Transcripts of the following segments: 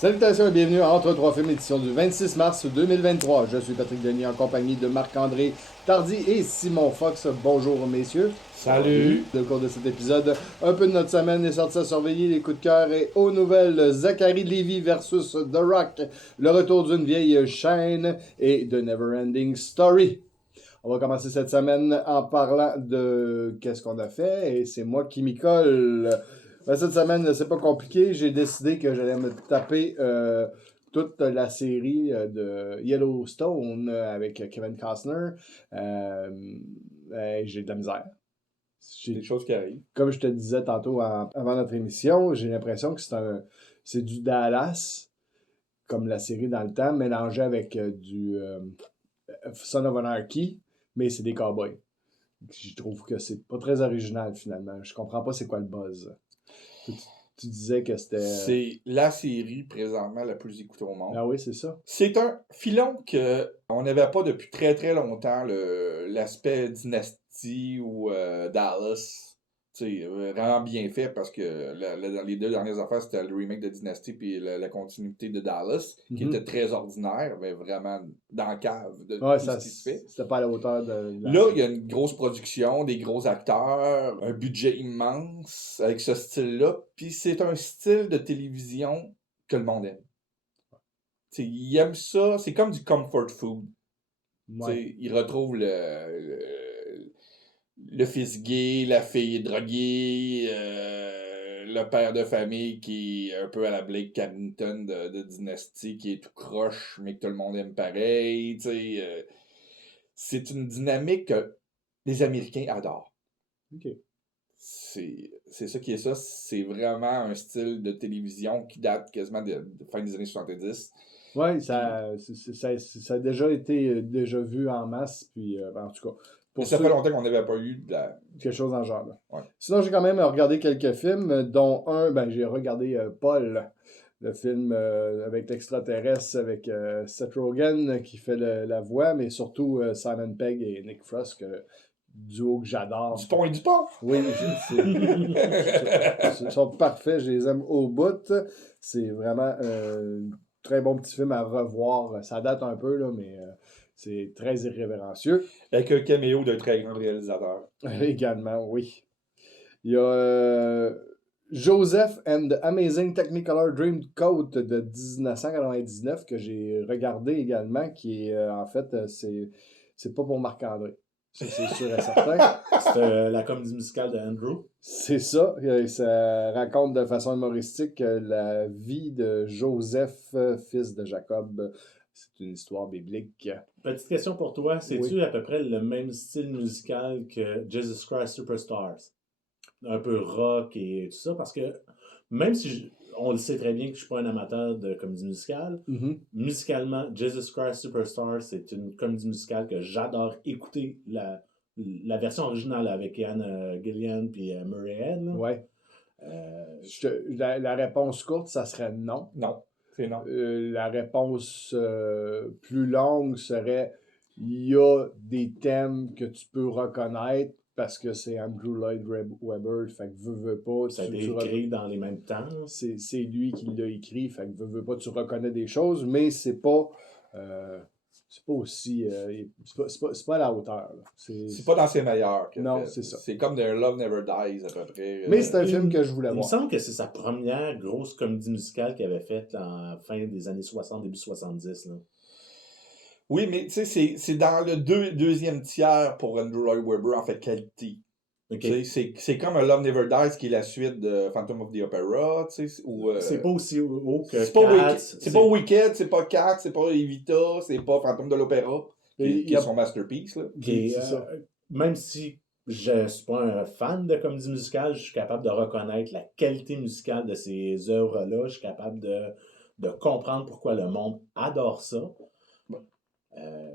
Salutations et bienvenue à Entre trois films, édition du 26 mars 2023. Je suis Patrick Denis en compagnie de Marc-André Tardy et Simon Fox. Bonjour messieurs. Salut! Au cours de cet épisode, un peu de notre semaine est sorti à surveiller, les coups de cœur et aux nouvelles. Zachary Levi versus The Rock, le retour d'une vieille chaîne et de Neverending Story. On va commencer cette semaine en parlant de qu'est-ce qu'on a fait et c'est moi qui m'y colle. Cette semaine, c'est pas compliqué. J'ai décidé que j'allais me taper toute la série de Yellowstone avec Kevin Costner. J'ai de la misère. C'est des choses qui arrivent. Comme je te disais tantôt avant notre émission, j'ai l'impression que c'est du Dallas, comme la série dans le temps, mélangé avec du Son of Anarchy, mais c'est des cowboys. Je trouve que c'est pas très original finalement. Je comprends pas c'est quoi le buzz. Tu disais que c'était... C'est la série présentement la plus écoutée au monde. Ah oui, c'est ça. C'est un filon qu'on n'avait pas depuis très très longtemps, l'aspect dynastie ou Dallas. Vraiment bien fait parce que dans les deux dernières affaires, c'était le remake de Dynasty puis la continuité de Dallas, qui était très ordinaire, mais vraiment dans la cave de tout ce qui se fait. C'était pas à la hauteur de... Là, il y a une grosse production, des gros acteurs, un budget immense avec ce style-là, puis c'est un style de télévision que le monde aime. Ils aiment ça, c'est comme du comfort food. Ouais. Ils retrouvent le fils gay, la fille droguée, le père de famille qui est un peu à la Blake Carrington de Dynasty, qui est tout croche, mais que tout le monde aime pareil. C'est une dynamique que les Américains adorent. OK. C'est ça qui est ça. C'est vraiment un style de télévision qui date quasiment de fin des années 70. Oui, ça a déjà été vu en masse, puis en tout cas... Ça fait longtemps qu'on n'avait pas eu quelque chose dans ce genre. Ouais. Sinon, j'ai quand même regardé quelques films, dont un, j'ai regardé Paul, le film avec l'extraterrestre, avec Seth Rogen qui fait la voix, mais surtout Simon Pegg et Nick Frost, duo que j'adore. Du pont et du pont! Oui, ils sont parfaits, je les aime au bout. C'est vraiment un très bon petit film à revoir. Ça date un peu, là, mais c'est très irrévérencieux. Avec un caméo d'un très grand réalisateur. Également, oui. Il y a Joseph and the Amazing Technicolor Dreamcoat de 1999 que j'ai regardé également, qui est en fait, c'est pas pour Marc-André. Ça, c'est sûr et certain. C'est la comédie musicale de Andrew. C'est ça. Ça raconte de façon humoristique la vie de Joseph, fils de Jacob. C'est une histoire biblique. Petite question pour toi. C'est-tu à peu près le même style musical que Jesus Christ Superstars? Un peu rock et tout ça? Parce que même si on le sait très bien que je suis pas un amateur de comédie musicale, musicalement, Jesus Christ Superstars, c'est une comédie musicale que j'adore écouter. La version originale avec Ian Gillian et Murray Head. Ouais. La réponse courte, ça serait non. Non, c'est non. La réponse plus longue serait il y a des thèmes que tu peux reconnaître parce que c'est Andrew Lloyd Webber, fait que veux pas. Ça a été écrit dans les mêmes temps. C'est lui qui l'a écrit, fait que veux pas, tu reconnais des choses, mais c'est pas aussi. C'est pas à la hauteur. C'est pas dans ses meilleurs. Non, c'est ça. C'est comme d'un Love Never Dies à peu près. Mais c'est un film que je voulais voir. Il me semble que c'est sa première grosse comédie musicale qu'il avait faite en fin des années 60, début 70. Là. Oui, mais tu sais, c'est dans le deuxième tiers pour Andrew Lloyd Webber en fait qualité. Okay. C'est comme un Love Never Dies qui est la suite de Phantom of the Opera, tu sais, c'est pas aussi haut que c'est pas Wicked, c'est pas Cats, c'est pas Evita, c'est pas Phantom de l'Opéra, qui est son masterpiece, là. Même si je suis pas un fan de comédie musicale, je suis capable de reconnaître la qualité musicale de ces œuvres-là, je suis capable de comprendre pourquoi le monde adore ça.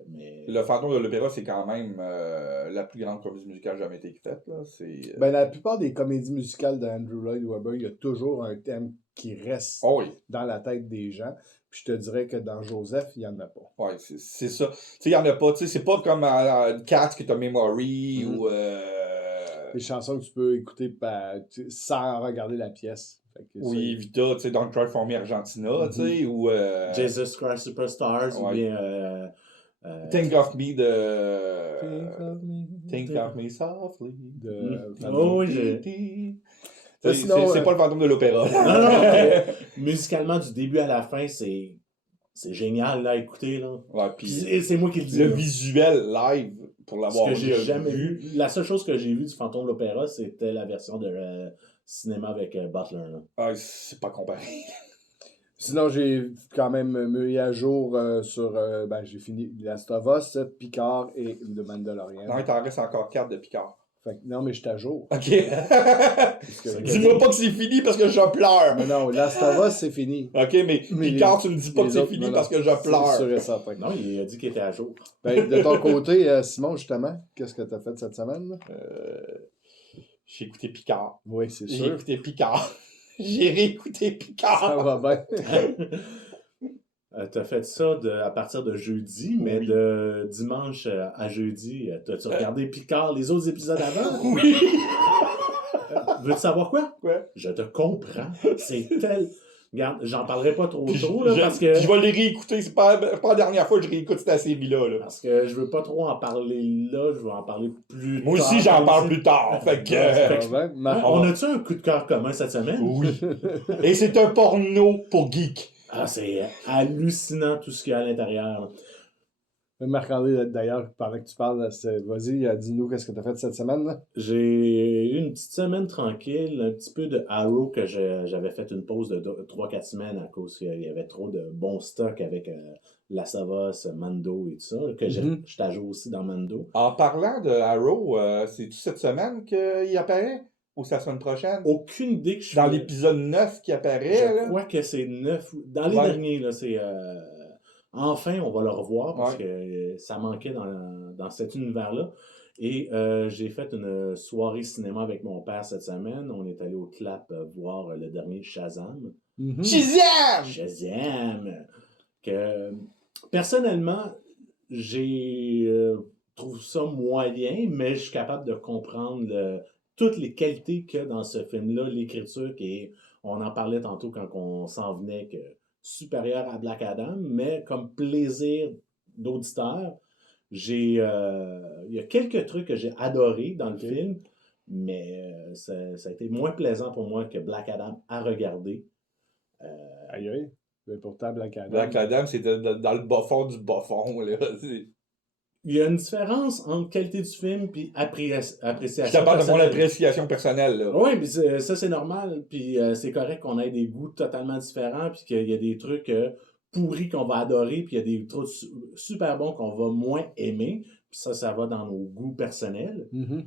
Mais... Le Fantôme de l'Opéra, c'est quand même la plus grande comédie musicale jamais été faite. Là. La plupart des comédies musicales d'Andrew Lloyd Webber, il y a toujours un thème qui reste dans la tête des gens. Puis je te dirais que dans Joseph, il n'y en a pas. Oui, c'est ça. Il n'y en a pas. C'est pas comme Cats que tu as Memory ou... Les chansons que tu peux écouter sans regarder la pièce. Fait que Oui, Vita, tu sais, Don't Cry For Me Argentina, tu sais, ou... Jesus Christ Superstars, ou ouais. bien... Think of Me de... Think Think of Me Softly. de Oh oui, C'est pas le fantôme de l'opéra. Non, musicalement, du début à la fin, c'est génial, là, à écouter, là. Ouais, Puis puis c'est moi qui le dis, le là. visuel live, pour Ce l'avoir que j'ai déjà jamais vu. vu. La seule chose que j'ai vue du Fantôme de l'Opéra, c'était la version de cinéma avec Butler, là. Ah, c'est pas comparé. Sinon, j'ai quand même mis à jour sur. J'ai fini Last of Us, Picard et The Mandalorian. Non, il t'en reste encore 4 de Picard. Fait que, non, mais je suis à jour. Ok. que- Dis-moi pas que c'est fini parce que je pleure. Mais non, Last of Us, c'est fini. Ok, mais Picard, tu me dis pas que c'est fini parce que je C'est sûr pleure. et certain. Non, il a dit qu'il était à jour. Ben, de ton côté, Simon, justement, qu'est-ce que tu as fait cette semaine? Là? J'ai écouté Picard. Oui, c'est J'ai sûr. écouté Picard. J'ai réécouté Ça Picard. va bien. T'as fait ça à partir de jeudi, mais Oui. de dimanche à jeudi, t'as-tu regardé Picard, les autres épisodes avant? Oui. Veux-tu savoir quoi? Quoi? Je te comprends. C'est tel... Regarde, j'en parlerai pas trop Puis tôt, là, parce que... je vais les réécouter. C'est pas la dernière fois que je réécoute cette série-là. Là. Parce que je veux pas trop en parler là, je veux en parler plus Moi tard. aussi, j'en parle plus tard. Fait que... Ça va bien. Hein, on a-tu un coup de cœur commun cette semaine? Oui. Et c'est un porno pour geek. Ah, c'est hallucinant tout ce qu'il y a à l'intérieur. là. Marc-André, d'ailleurs, pendant que tu parles, vas-y, dis-nous qu'est-ce que tu as fait cette semaine. Là? J'ai eu une petite semaine tranquille, un petit peu de Arrow que j'avais fait une pause de 3-4 semaines à cause qu'il y avait trop de bons stocks avec La Savas, Mando et tout ça, que je t'ajoute aussi dans Mando. En parlant de Arrow, c'est-tu cette semaine qu'il apparaît? Ou c'est la semaine prochaine? Aucune idée que je Dans suis... l'épisode 9 qui apparaît, Je là? crois que c'est 9. Dans les Ouais. derniers, là, c'est. Enfin, on va le revoir parce Ouais. que ça manquait dans cet univers-là. Et j'ai fait une soirée cinéma avec mon père cette semaine. On est allé au Clap voir le dernier Shazam. Shazam! Shazam! Que, personnellement, j'ai trouve ça moyen, mais je suis capable de comprendre toutes les qualités qu'il y a dans ce film-là, l'écriture qui est, on en parlait tantôt quand on s'en venait, que supérieure à Black Adam, mais comme plaisir d'auditeur, il y a quelques trucs que j'ai adorés dans le film, mais ça a été moins plaisant pour moi que Black Adam à regarder. Aïe, aïe. Mais pourtant, Black Adam. Black Adam, c'était dans le bas fond du bas fond, là. Il y a une différence entre qualité du film et appréciation. Je te parle de mon personnelle. appréciation personnelle, là. Oui, mais ça c'est normal. Puis c'est correct qu'on ait des goûts totalement différents, puis qu'il y a des trucs pourris qu'on va adorer, puis il y a des trucs super bons qu'on va moins aimer. Puis ça va dans nos goûts personnels. Mhm.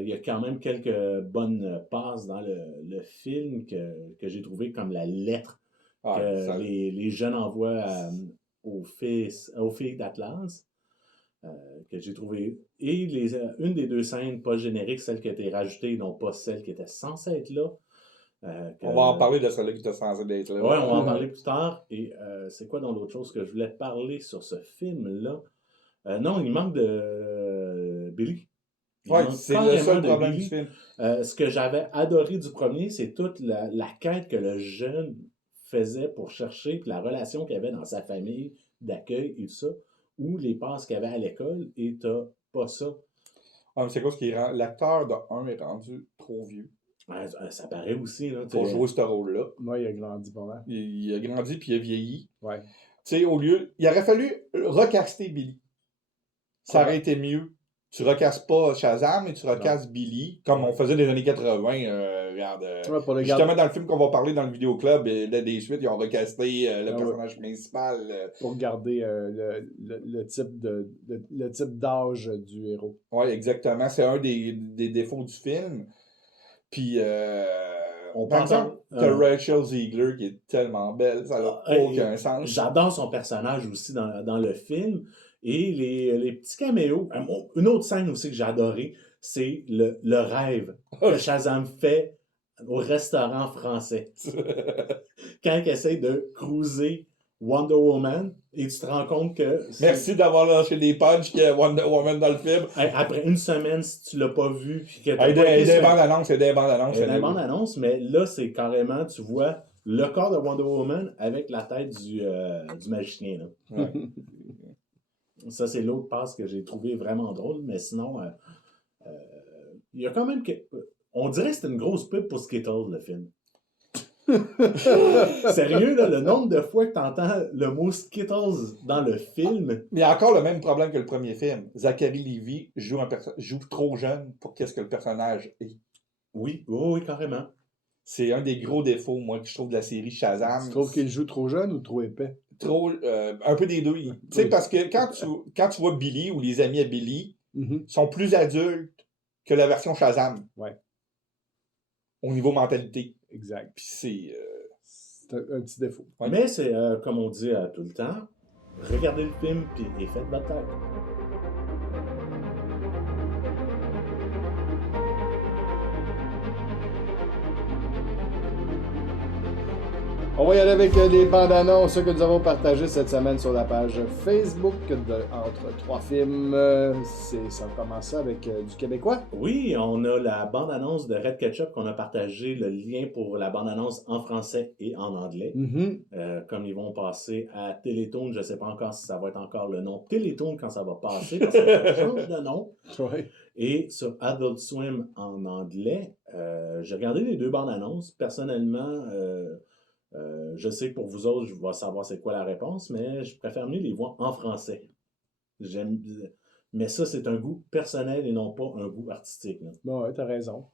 Il y a quand même quelques bonnes passes dans le film que j'ai trouvé comme la lettre Ah, que ça- les jeunes envoient aux filles d'Atlas. Que j'ai trouvé. Et une des deux scènes pas génériques, celle qui a été rajoutée, non pas celle qui était censée être là. On va en parler de celle-là qui était censée être là. Ouais, on va en parler plus tard. Et c'est quoi dans l'autre chose que je voulais parler sur ce film-là? Non, il manque de Billy. Il Ouais, manque c'est le carrément seul de problème Billy. du film. Ce que j'avais adoré du premier, c'est toute la quête que le jeune faisait pour chercher, puis la relation qu'il avait dans sa famille d'accueil et tout ça, ou les passes qu'il avait à l'école, et t'as pas ça. Ah, mais c'est quoi ce qui rend. L'acteur de 1 est rendu trop vieux Ouais, ça paraît aussi. Là, pour jouer ce rôle-là. Moi, il a grandi pas mal. Il a grandi puis il a vieilli. Ouais. Tu sais, au lieu. Il aurait fallu recaster Billy. Ça Ouais. aurait été mieux. Tu recastes pas Shazam, mais tu recastes Billy, comme on faisait dans les années 80. Regarde. Ouais, pour le Justement, dans le film qu'on va parler dans le vidéoclub, des suites, ils ont recasté le Ah ouais. personnage principal. Pour garder le type d'âge du héros. Oui, exactement. C'est un des défauts du film. Puis, On par pense exemple, t'as Rachel Ziegler qui est tellement belle, ça n'a aucun sens. J'adore son personnage aussi dans le film. Et les petits caméos. Une autre scène aussi que j'ai adorée, c'est le rêve que Shazam fait au restaurant français. Quand il essaie de cruiser Wonder Woman et tu te rends compte que... Merci d'avoir lâché les punchs qu'il y a Wonder Woman dans le film. Après une semaine, si tu l'as pas vu... Puis que Il y a des bandes annonces, il y a des bandes annonces. Il y a des bandes annonces, mais là, c'est carrément, tu vois le corps de Wonder Woman avec la tête du magicien. Là. Ouais. Ça, c'est l'autre passe que j'ai trouvé vraiment drôle, mais sinon, il y a quand même... On dirait que c'était une grosse pub pour Skittles, le film. Sérieux, là, le nombre de fois que tu entends le mot Skittles dans le film. Mais il y a encore le même problème que le premier film. Zachary Levi joue trop jeune pour qu'est-ce que le personnage est. Oui, oui, carrément. C'est un des gros défauts, moi, que je trouve de la série Shazam. Tu trouves qu'il joue trop jeune ou trop épais? Trop, un peu des deux. Tu sais, parce que quand tu vois Billy ou les amis à Billy, sont plus adultes que la version Shazam. Ouais. Au niveau mentalité. Exact. Puis c'est un petit défaut. Ouais. Mais c'est, comme on dit tout le temps, regardez le film et faites votre tête. On va y aller avec les bandes annonces que nous avons partagées cette semaine sur la page Facebook entre trois films. Ça a commencé avec du québécois. Oui, on a la bande annonce de Red Ketchup qu'on a partagé le lien pour la bande annonce en français et en anglais. Comme ils vont passer à Télétoon, je ne sais pas encore si ça va être encore le nom Télétoon quand ça va passer, parce que ça change de nom. Ouais. Et sur Adult Swim en anglais, j'ai regardé les deux bandes annonces. Personnellement, je sais que pour vous autres, je vais savoir c'est quoi la réponse, mais je préfère mieux les voir en français. Mais ça, c'est un goût personnel et non pas un goût artistique. Là. Bon, ouais, t'as raison.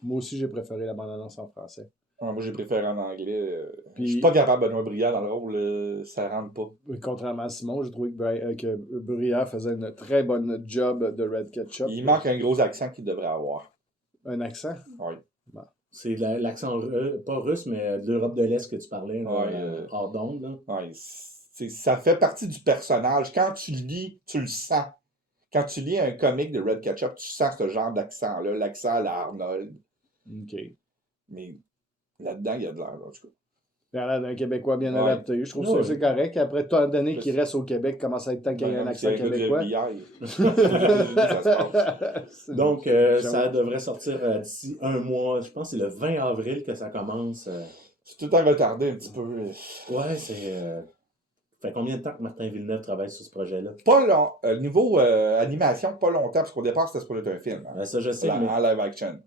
Moi aussi, j'ai préféré la bande-annonce en français. Moi, j'ai préféré en anglais. Puis, je suis pas capable, Benoît Briard, dans le rôle, ça rentre pas. Contrairement à Simon, j'ai trouvé que Briard faisait une très bonne job de Red Ketchup. Il manque un gros accent qu'il devrait avoir. Un accent? Oui. Bon. C'est l'accent, pas russe, mais de l'Europe de l'Est que tu parlais, hors d'onde. Ouais, ça fait partie du personnage. Quand tu lis, tu le sens. Quand tu lis un comic de Red Ketchup, tu sens ce genre d'accent-là, l'accent à la Arnold. OK. Mais là-dedans, il y a de l'air, en tout cas. Il a l'air d'un Québécois bien adapté. Je trouve ça c'est correct. Après tant d'années qu'il reste au Québec, commence à être temps qu'il y ait un accent québécois. Donc, ça devrait sortir d'ici un mois. Je pense que c'est le 20 avril que ça commence. C'est tout le temps retardé un petit peu. Ouais, c'est... Ça fait combien de temps que Martin Villeneuve travaille sur ce projet-là? Pas long. Niveau animation, pas longtemps, parce qu'au départ, c'était supposé être un film. Hein, ça, je sais, en live action.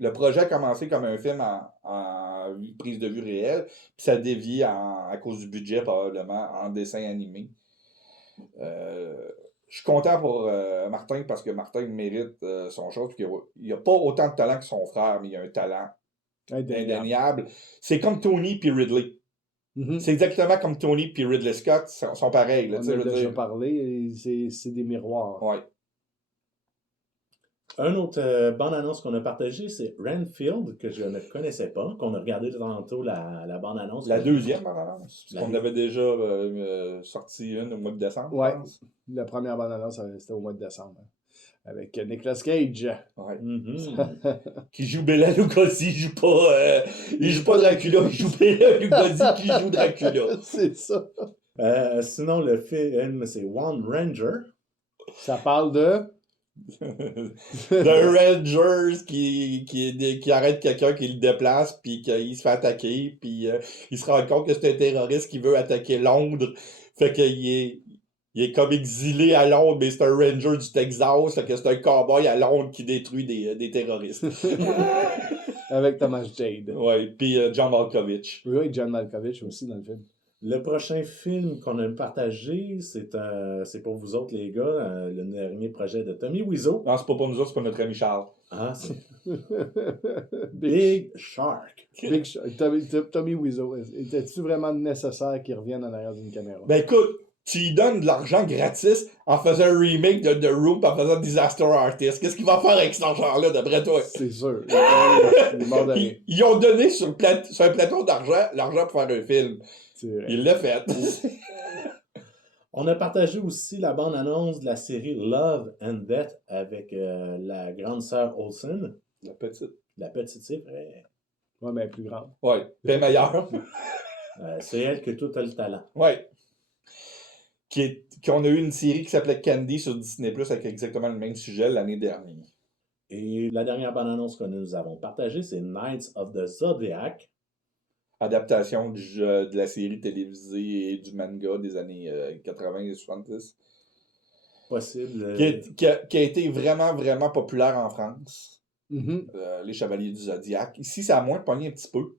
Le projet a commencé comme un film en prise de vue réelle, puis ça dévie à cause du budget, probablement, en dessin animé. Je suis content pour Martin, parce que Martin mérite son chose, puis il n'a pas autant de talent que son frère, mais il a un talent indéniable. C'est comme Tony puis Ridley. C'est exactement comme Tony puis Ridley Scott, sont pareils. Là, on a déjà parlé, c'est des miroirs. Ouais. Un autre bande-annonce qu'on a partagé, c'est Renfield, que je ne connaissais pas, qu'on a regardé tantôt la bande-annonce. La deuxième bande-annonce, parce qu'on avait déjà sorti une au mois de décembre. Oui, la première bande-annonce, c'était au mois de décembre. Avec Nicolas Cage. Ouais. Qui joue Bela Lugosi, il joue pas Dracula, il joue Bela Lugosi qui joue Dracula. C'est ça. Sinon, le film, c'est One Ranger. Ça parle de Rangers qui arrête quelqu'un, qui le déplace, puis qu'il se fait attaquer, puis il se rend compte que c'est un terroriste qui veut attaquer Londres. Fait qu'il est comme exilé à Londres, mais c'est un ranger du Texas, fait que c'est un cowboy à Londres qui détruit des terroristes. Avec Thomas Jade. Ouais, puis John Malkovich. Oui, John Malkovich aussi dans le film. Le prochain film qu'on a partagé, c'est pour vous autres, les gars, le dernier projet de Tommy Wiseau. Non, c'est pas pour nous autres, c'est pour notre ami Charles. Ah, c'est... Big Shark. Big Shark. Tommy Wiseau, était-tu vraiment nécessaire qu'il revienne en arrière d'une caméra? Ben écoute, tu lui donnes de l'argent gratis en faisant un remake de The Room en faisant Disaster Artist. Qu'est-ce qu'il va faire avec cet argent-là, d'après toi? C'est sûr. Il est mort de rire. Ils ont donné sur un plateau d'argent l'argent pour faire un film. Il l'a fait. On a partagé aussi la bande-annonce de la série Love and Death avec la grande sœur Olsen. La petite. La petite, c'est vrai. Ouais, mais plus grande. Ouais, bien meilleure. C'est elle que tout a le talent. Ouais. Qu'on a eu une série qui s'appelait Candy sur Disney+, avec exactement le même sujet l'année dernière. Et la dernière bande-annonce que nous avons partagée, c'est Knights of the Zodiac. Adaptation de la série télévisée et du manga des années 80 et 70. Possible. Qui a été vraiment, vraiment populaire en France. Mhm. Les Chevaliers du Zodiac. Ici, ça a moins pogné un petit peu.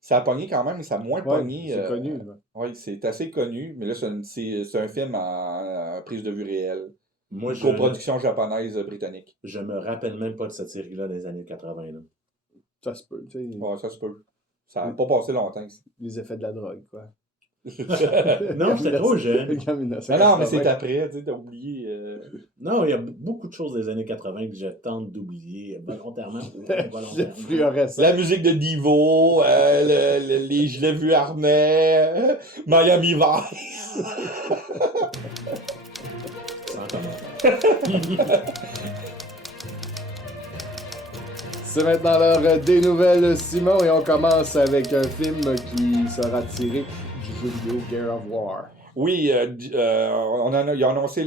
Ça a pogné quand même, mais ça a moins Ouais, pogné. c'est connu. Oui, c'est assez connu, mais là, c'est un film en prise de vue réelle. Moi, Une coproduction japonaise-britannique. Je me rappelle même pas de cette série-là des années 80. Là. Ça se peut, tu sais. Ouais, ça se peut. Ça n'a pas passé longtemps ici. Les effets de la drogue, quoi. Non, j'étais trop jeune. Non, mais c'est après, tu sais, t'as oublié. Non, il y a beaucoup de choses des années 80 que je tente d'oublier volontairement ou involontairement. Fluorescent. La musique de Divo, les gilets vus armés, Miami Vice. Sans commentaire. C'est maintenant l'heure des nouvelles, Simon, et on commence avec un film qui sera tiré du jeu vidéo Gear of War. Oui, ils ont annoncé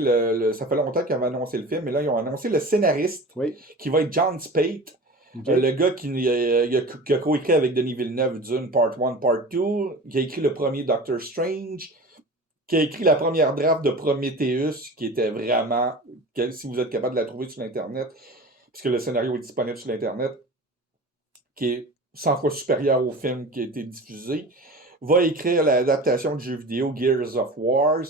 ça fait longtemps qu'ils avaient annoncé le film, mais là, ils ont annoncé le scénariste, Oui. qui va être John Spate. Ok. Le gars qui a coécrit avec Denis Villeneuve Dune Part 1, Part 2, qui a écrit le premier Doctor Strange, qui a écrit la première draft de Prometheus, qui était vraiment, si vous êtes capable de la trouver sur l'Internet, puisque le scénario est disponible sur l'Internet, qui est 100 fois supérieur au film qui a été diffusé, va écrire l'adaptation du jeu vidéo Gears of War.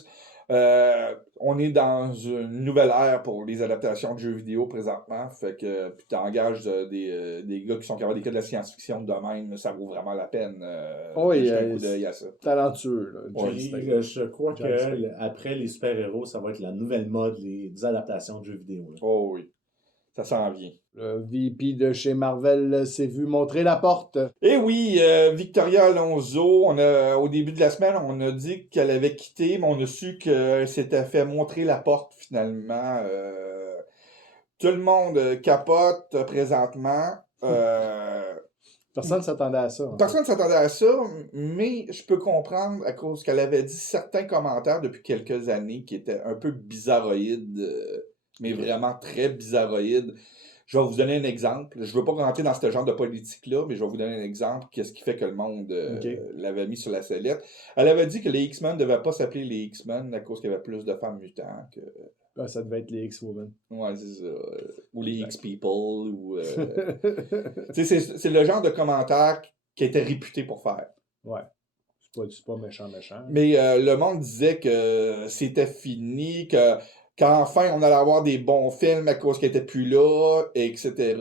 On est dans une nouvelle ère pour les adaptations de jeux vidéo présentement. Fait que puis t'engages des gars qui sont capables d'écrire de la science-fiction de même, ça vaut vraiment la peine de jeter un coup d'œil à ça. Talentueux, là. Puis, je crois qu'après les super-héros, ça va être la nouvelle mode, les adaptations de jeux vidéo. Là. Oh oui. Ça s'en vient. Le VP de chez Marvel s'est vu montrer la porte. Et oui, Victoria Alonso, au début de la semaine, on a dit qu'elle avait quitté, mais on a su qu'elle s'était fait montrer la porte finalement. Tout le monde capote présentement. Personne ne s'attendait à ça. Personne ne s'attendait à ça, mais je peux comprendre à cause qu'elle avait dit certains commentaires depuis quelques années qui étaient un peu bizarroïdes, mais vraiment très bizarroïdes. Je vais vous donner un exemple. Je ne veux pas rentrer dans ce genre de politique-là, mais je vais vous donner un exemple. Qu'est-ce qui fait que le monde l'avait mis sur la sellette. Elle avait dit que les X-Men ne devaient pas s'appeler les X-Men à cause qu'il y avait plus de femmes mutantes. Ça devait être les X-Women. Ouais, c'est ça. Ou les X-People. Ou, c'est le genre de commentaire qui était réputé pour faire. Ouais. C'est pas méchant. Mais le monde disait que c'était fini, qu'enfin on allait avoir des bons films à cause qu'elle n'était plus là, etc.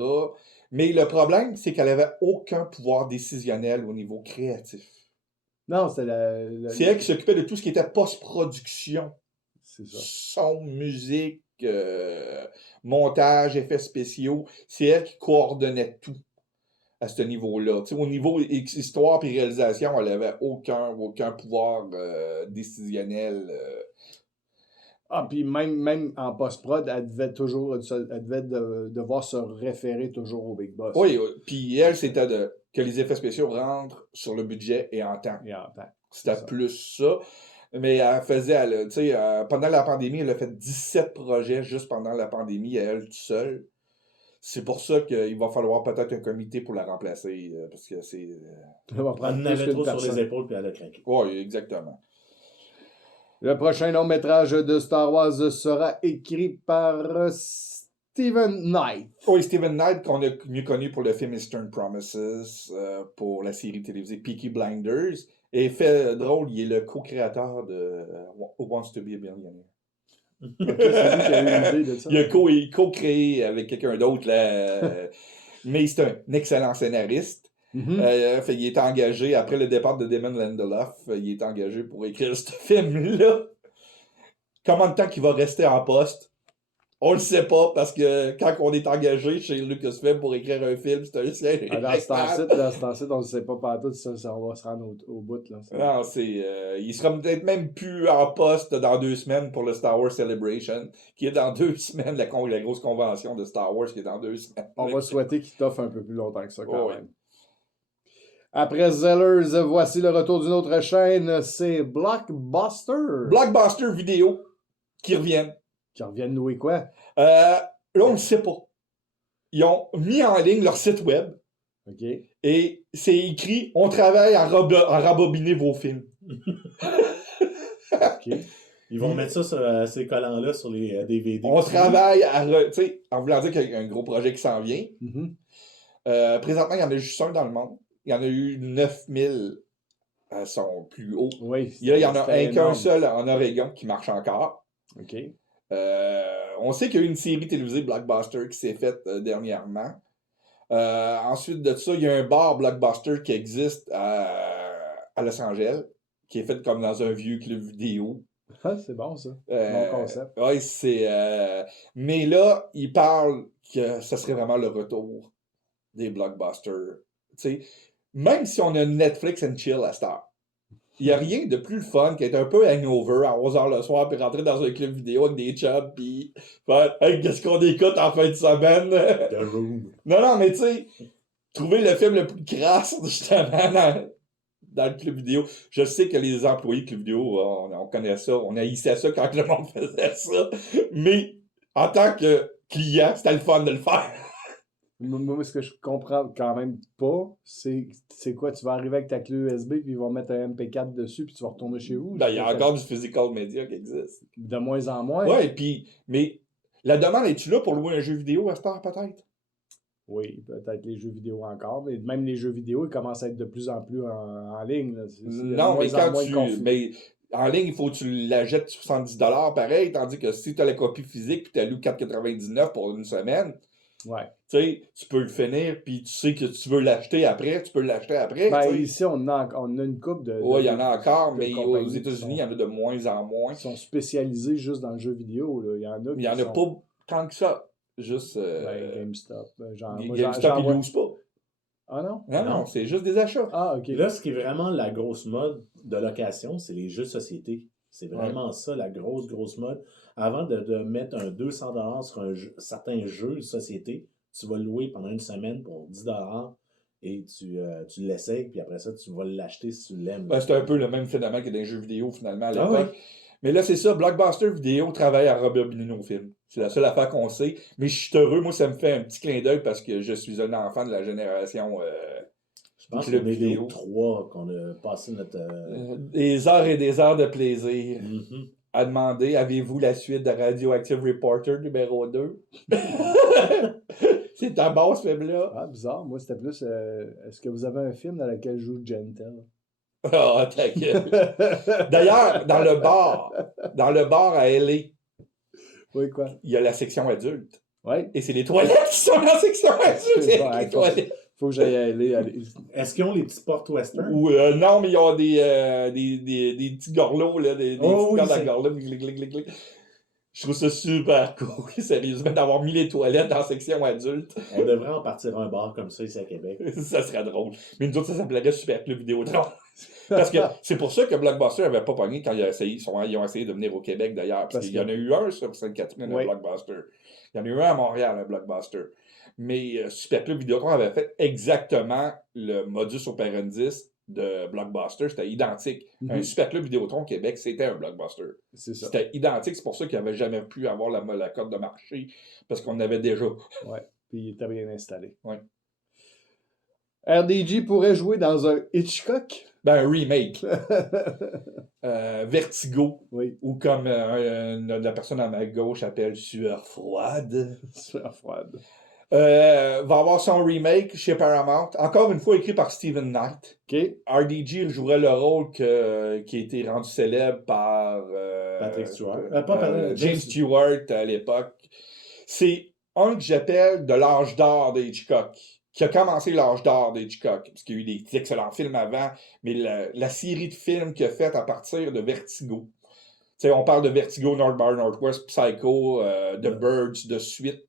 Mais le problème, c'est qu'elle n'avait aucun pouvoir décisionnel au niveau créatif. Non, c'est c'est elle qui s'occupait de tout ce qui était post-production. C'est ça. Son, musique, montage, effets spéciaux. C'est elle qui coordonnait tout à ce niveau-là. T'sais, au niveau histoire et réalisation, elle n'avait aucun pouvoir décisionnel. Puis même en post-prod, elle devait devoir se référer toujours au Big Boss. Oui, puis elle, c'était que les effets spéciaux rentrent sur le budget et en temps. C'était plus ça. Mais elle faisait, pendant la pandémie, elle a fait 17 projets juste pendant la pandémie, elle toute seule. C'est pour ça qu'il va falloir peut-être un comité pour la remplacer, parce que c'est... Elle en avait trop sur les épaules, puis elle a craqué. Oui, exactement. Le prochain long-métrage de Star Wars sera écrit par Steven Knight. Oui, Steven Knight, qu'on a mieux connu pour le film Eastern Promises, pour la série télévisée Peaky Blinders. Et fait drôle, il est le co-créateur de Who Wants to be a Billionaire. Okay, c'est lui qui a eu l'idée de ça. Il a co-créé avec quelqu'un d'autre, là. Mais c'est un excellent scénariste. Mm-hmm. Il est engagé, après le départ de Damon Lindelof, il est engagé pour écrire ce film-là. Combien de temps qu'il va rester en poste? On le sait pas, parce que quand on est engagé chez Lucasfilm pour écrire un film, c'est un ciel. Dans ce temps-ci, on ne sait pas partout si ça va se rendre au bout. Là, non, il sera peut-être même plus en poste dans 2 semaines pour le Star Wars Celebration, qui est dans 2 semaines, la grosse convention de Star Wars qui est dans 2 semaines. On va souhaiter qu'il t'offre un peu plus longtemps que ça quand même. Après Zellers, voici le retour d'une autre chaîne, c'est Blockbuster. Blockbuster Vidéo qui reviennent. Qui reviennent louer quoi? Là, on ne sait pas. Ils ont mis en ligne leur site web OK. et c'est écrit « On travaille à rembobiner vos films. » OK. Ils vont mettre ça sur ces collants-là sur les DVD. On travaille à... Tu sais, en voulant dire qu'il y a un gros projet qui s'en vient. Mhm. Présentement, il y en a juste un dans le monde. Il y en a eu 9000 à son plus haut. Oui. Il y en a c'était qu'un énorme. seul en Oregon qui marche encore. OK. On sait qu'il y a eu une série télévisée Blockbuster qui s'est faite dernièrement. Ensuite de ça, il y a un bar Blockbuster qui existe à Los Angeles, qui est fait comme dans un vieux club vidéo. Ah, c'est bon, ça. Bon concept. Oui, c'est... mais là, il parle que ce serait vraiment le retour des blockbusters. Tu sais, même si on a Netflix and chill à cette heure, il n'y a rien de plus le fun qu'être un peu hangover à 11h le soir puis rentrer dans un club vidéo avec des chums puis faire « Hey, qu'est-ce qu'on écoute en fin de semaine? » The Room. Non, mais tu sais, trouver le film le plus crasse, justement, dans le club vidéo. Je sais que les employés de club vidéo, on connaît ça, on haïssait ça quand le monde faisait ça, mais en tant que client, c'était le fun de le faire. Moi, ce que je comprends quand même pas, c'est quoi? Tu vas arriver avec ta clé USB, puis ils vont mettre un MP4 dessus, puis tu vas retourner chez vous? Ben, il y a encore du physical media qui existe. De moins en moins? Ouais, puis, mais la demande, es-tu là pour louer un jeu vidéo à cette heure, peut-être? Oui, peut-être les jeux vidéo encore, mais même les jeux vidéo, ils commencent à être de plus en plus en ligne. Là. C'est Non, mais quand mais en ligne, il faut que tu l'achètes 70$ pareil, tandis que si tu as la copie physique puis tu la loues 4,99$ pour une semaine, ouais. Tu sais, tu peux le finir, puis tu sais que tu veux l'acheter après, tu peux l'acheter après. Ben, t'sais. ici, on a une coupe de. Ouais, il y en a encore, de mais aux compagnies États-Unis, il qui y en a de moins en moins. sont spécialisés juste dans le jeu vidéo. Là. Il y en a Mais il qui n'y en a sont... pas tant que ça. Juste. Ben, GameStop. Moi, GameStop, ils vois... l'usent pas. Ah non? Non, c'est juste des achats. Ah, ok. Là, ce qui est vraiment la grosse mode de location, c'est les jeux de société. C'est vraiment ça, la grosse mode. Avant de mettre un 200$ sur un certain jeu de société, tu vas le louer pendant une semaine pour 10$ et tu l'essayes, puis après ça, tu vas l'acheter si tu l'aimes. Ben, c'est un peu le même phénomène que dans les jeux vidéo, finalement, à l'époque. Ah oui. Mais là, c'est ça, Blockbuster Vidéo travaille à rembobiner nos films. C'est la seule affaire qu'on sait. Mais je suis heureux, moi, ça me fait un petit clin d'œil parce que je suis un enfant de la génération Je pense club qu'on est vidéo. les 3 qu'on a passé notre... Des heures et des heures de plaisir. Mhm. À demander, avez-vous la suite de Radioactive Reporter numéro 2? C'est ta base, ce film-là. Ah, bizarre. Moi, c'était plus... est-ce que vous avez un film dans lequel joue Gentle? Ah, ta gueule. D'ailleurs, dans le bar à L.A., Oui, quoi? il y a la section adulte. Oui. Et c'est les toilettes qui sont dans la section adulte. C'est Bon, les toilettes. Faut que j'aille aller. Est-ce qu'ils ont les petits portes western? Ou, non, mais ils ont des petits gorlots, là, des Oh, petits oui, cordes à gorlots. Glic, glic, glic, glic. Je trouve ça super cool, sérieusement, d'avoir mis les toilettes dans la section adulte. On devrait en partir un bar comme ça ici à Québec. Ça serait drôle. Mais nous autres, ça s'appellerait Super Club Vidéotron. Parce que c'est pour ça que Blockbuster n'avait pas pogné quand ils ont essayé de venir au Québec, d'ailleurs. Parce qu'il y en a eu un sur Sainte-Catherine, Oui. un Blockbuster. Il y en a eu un à Montréal, un Blockbuster. Mais Super Club Vidéotron avait fait exactement le modus operandi de Blockbuster. C'était identique. Un Super Club Vidéotron Québec, c'était un Blockbuster. C'est ça. C'était identique. C'est pour ça qu'il n'avait jamais pu avoir la cote de marché. Parce qu'on avait déjà. Ouais. Puis il était bien installé. Ouais. RDJ pourrait jouer dans un Hitchcock. Ben, un remake. Vertigo. Oui. Ou comme la personne à ma gauche appelle Sueur froide. Sueur froide. Va avoir son remake chez Paramount. Encore une fois écrit par Steven Knight. OK. RDJ jouerait le rôle qui a été rendu célèbre par Patrick Stewart. James Stewart à l'époque. C'est un que j'appelle de l'âge d'or de Hitchcock. Qui a commencé l'âge d'or de Hitchcock. Parce qu'il y a eu des excellents films avant. Mais la série de films qu'il a faite à partir de Vertigo. T'sais, on parle de Vertigo, North by Northwest, Psycho, The Birds, de suite.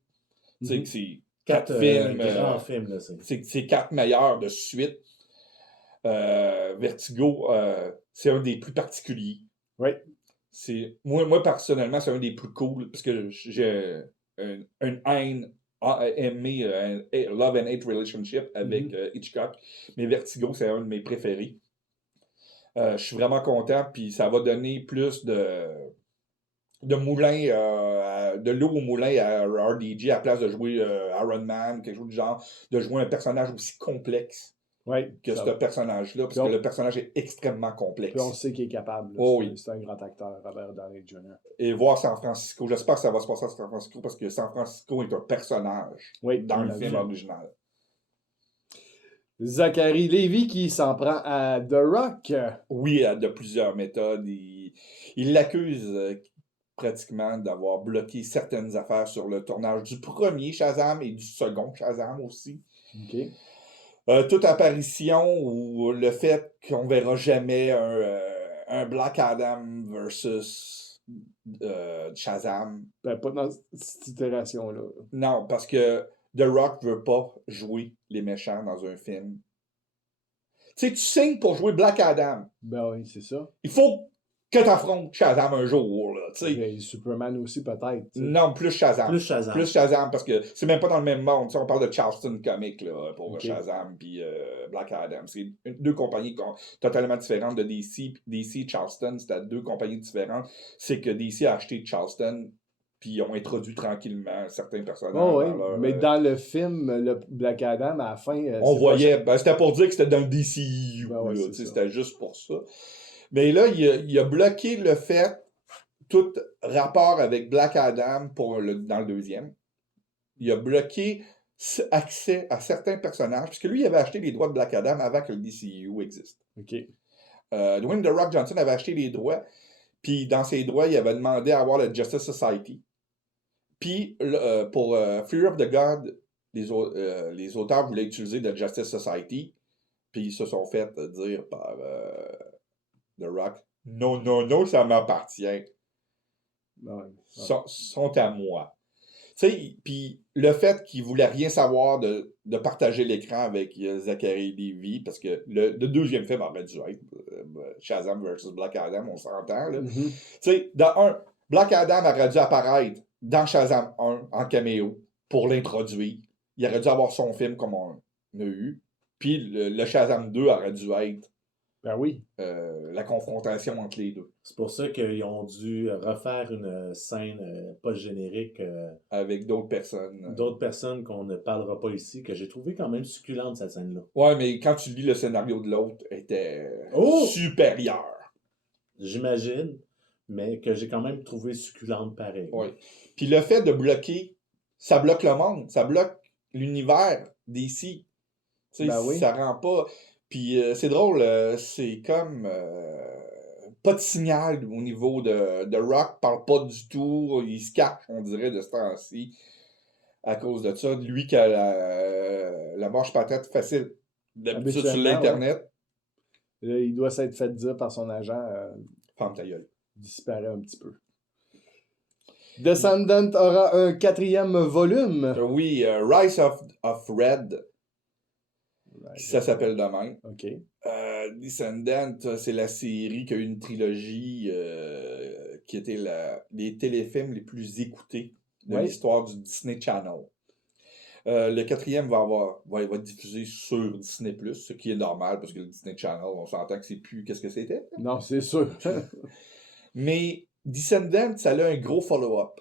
C'est 4 films. Grands films, là. C'est 4 meilleurs de suite. Vertigo, c'est un des plus particuliers. Oui. Moi, personnellement, c'est un des plus cool parce que j'ai une haine aimé Love and Hate Relationship avec Hitchcock. Mais Vertigo, c'est un de mes préférés. Je suis vraiment content, puis ça va donner plus de moulin, de l'eau au moulin à RDJ à la place de jouer Iron Man, quelque chose du genre, de jouer un personnage aussi complexe que ce personnage-là, parce que le personnage est extrêmement complexe. Puis on sait qu'il est capable. C'est un grand acteur, Robert Downey Jr. Et voir San Francisco, j'espère que ça va se passer à San Francisco, parce que San Francisco est un personnage dans le film original. Zachary Levi qui s'en prend à The Rock. Oui, de plusieurs méthodes. Il l'accuse pratiquement d'avoir bloqué certaines affaires sur le tournage du premier Shazam et du second Shazam aussi. OK. Toute apparition ou le fait qu'on verra jamais un Black Adam versus Shazam. Ben, pas dans cette itération-là. Non, parce que The Rock veut pas jouer les méchants dans un film. Tu sais, tu signes pour jouer Black Adam. Ben oui, c'est ça. Il faut que tu affrontes Shazam un jour, là, tu sais. Okay, Superman aussi, peut-être. T'sais. Non, plus Shazam. Plus Shazam. Plus Shazam, parce que c'est même pas dans le même monde. T'sais, on parle de Charleston Comics, là, pour Shazam puis Black Adam. C'est deux compagnies totalement différentes de DC. DC et Charleston, c'était deux compagnies différentes. C'est que DC a acheté Charleston, puis ils ont introduit tranquillement certains personnages. Oh, oui, mais dans le film, le Black Adam, à la fin... on voyait, c'était pour dire que c'était dans le DCU. Ben ouais, c'était juste pour ça. Mais là, il a bloqué le fait, tout rapport avec Black Adam dans le deuxième. Il a bloqué accès à certains personnages, puisque lui, il avait acheté les droits de Black Adam avant que le DCU existe. OK. Dwayne The Rock Johnson avait acheté les droits, puis dans ses droits, il avait demandé à avoir la Justice Society. Puis, pour Fear of the God, les auteurs voulaient utiliser la Justice Society, puis ils se sont fait dire par The Rock, non, ça m'appartient. Sont à moi. Tu sais, puis le fait qu'il voulait rien savoir de partager l'écran avec Zachary Levi, parce que le deuxième film aurait dû être Shazam vs Black Adam, on s'entend, là. Tu sais, dans Black Adam aurait dû apparaître dans Shazam 1 en caméo pour l'introduire. Il aurait dû avoir son film comme on a eu. Puis le Shazam 2 aurait dû être la confrontation entre les deux. C'est pour ça qu'ils ont dû refaire une scène post-générique avec d'autres personnes. D'autres personnes qu'on ne parlera pas ici, que j'ai trouvé quand même succulente, cette scène-là. Ouais, mais quand tu lis le scénario de l'autre, était supérieur. J'imagine, mais que j'ai quand même trouvé succulente pareil. Oui. Puis le fait de bloquer, ça bloque le monde, ça bloque l'univers d'ici. Ça rend pas... Puis c'est drôle, c'est comme pas de signal au niveau de Rock, parle pas du tout, il se cache, on dirait, de ce temps-ci, à cause de ça. Lui qui a la marche patate facile d'habitude sur l'Internet. Là, il doit s'être fait dire par son agent. Ferme ta gueule. Disparaît un petit peu. Descendant aura un 4e volume. Oui, Rise of Red. Ça s'appelle de même. OK. Descendant, c'est la série qui a eu une trilogie qui était les téléfilms les plus écoutés de l'histoire du Disney Channel. Le 4e va être diffusé sur Disney+, ce qui est normal parce que le Disney Channel, on s'entend que c'est plus qu'est-ce que c'était. Non, c'est sûr. Mais Descendant, ça a un gros follow-up.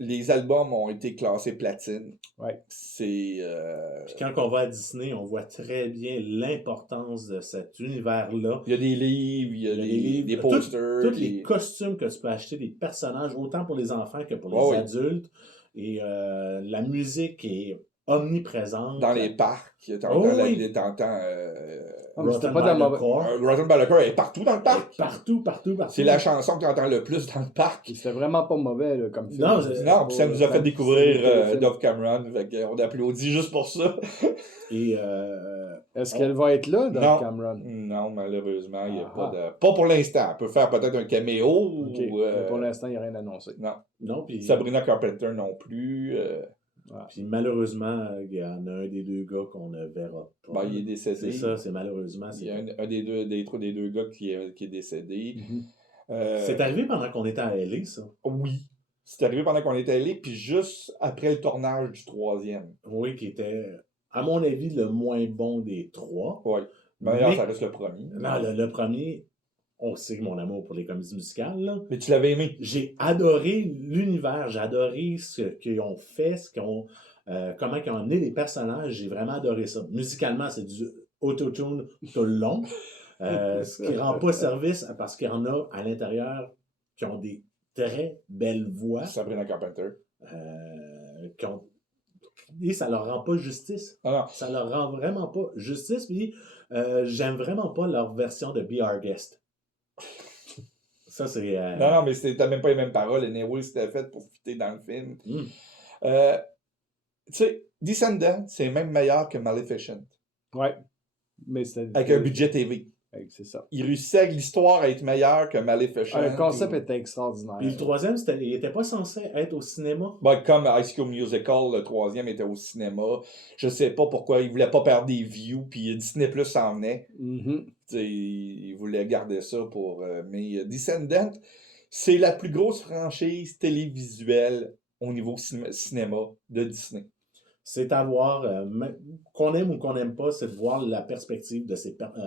Les albums ont été classés platine. Ouais. C'est. Puis quand on va à Disney, on voit très bien l'importance de cet univers-là. Il y a des livres, il y a des posters. Tous les costumes que tu peux acheter, des personnages, autant pour les enfants que pour les adultes. Et la musique est omniprésente. Dans les parcs, t'entends Rotten by the Core. Rotten by the Core est partout dans le parc. Partout. C'est la chanson que tu entends le plus dans le parc. C'était vraiment pas mauvais là, comme film. Non, puis ça nous a fait découvrir Dove Cameron. On applaudit juste pour ça. Et est-ce qu'elle va être là, Dove Cameron? Non, malheureusement, il n'y a pas de... Pas pour l'instant. Elle peut faire peut-être un caméo. Okay. Mais pour l'instant, il n'y a rien annoncé. Non, puis Sabrina Carpenter non plus. Puis malheureusement, il y en a un des deux gars qu'on ne verra pas. Il est décédé. C'est ça, c'est malheureusement. Il y a un des deux gars qui est décédé. C'est arrivé pendant qu'on était à LA, ça? Oui. C'est arrivé pendant qu'on était allé, puis juste après le tournage du 3e. Oui, qui était, à mon avis, le moins bon des 3. Ouais. D'ailleurs, Mais- ça reste le premier. Non, le premier, on sait mon amour pour les comédies musicales, là. Mais tu l'avais aimé. J'ai adoré l'univers, j'ai adoré ce qu'ils ont fait, comment ils ont amené les personnages, j'ai vraiment adoré ça. Musicalement, c'est du auto-tune tout le long, ce qui rend pas service parce qu'il y en a à l'intérieur qui ont des très belles voix, Sabrina Carpenter. et ça leur rend pas justice. Ah non. Ça leur rend vraiment pas justice, puis j'aime vraiment pas leur version de Be Our Guest. Ça, c'est... Non, mais t'as même pas les mêmes paroles. Anyway, c'était fait pour fitter dans le film. Mm. Tu sais, Descendant, c'est même meilleur que Maleficent. Ouais. Mais c'était... Avec un budget TV. C'est ça. Il réussissait avec l'histoire à être meilleur que Maleficent. Le concept était extraordinaire. Puis le troisième, il était pas censé être au cinéma. Comme High School Musical, le 3e était au cinéma. Je sais pas pourquoi. Il voulait pas perdre des views, puis Disney Plus s'en venait. Mhm. Il voulait garder ça pour... mais Descendant, c'est la plus grosse franchise télévisuelle au niveau cinéma de Disney. C'est à voir, qu'on aime ou qu'on n'aime pas, c'est de voir la perspective de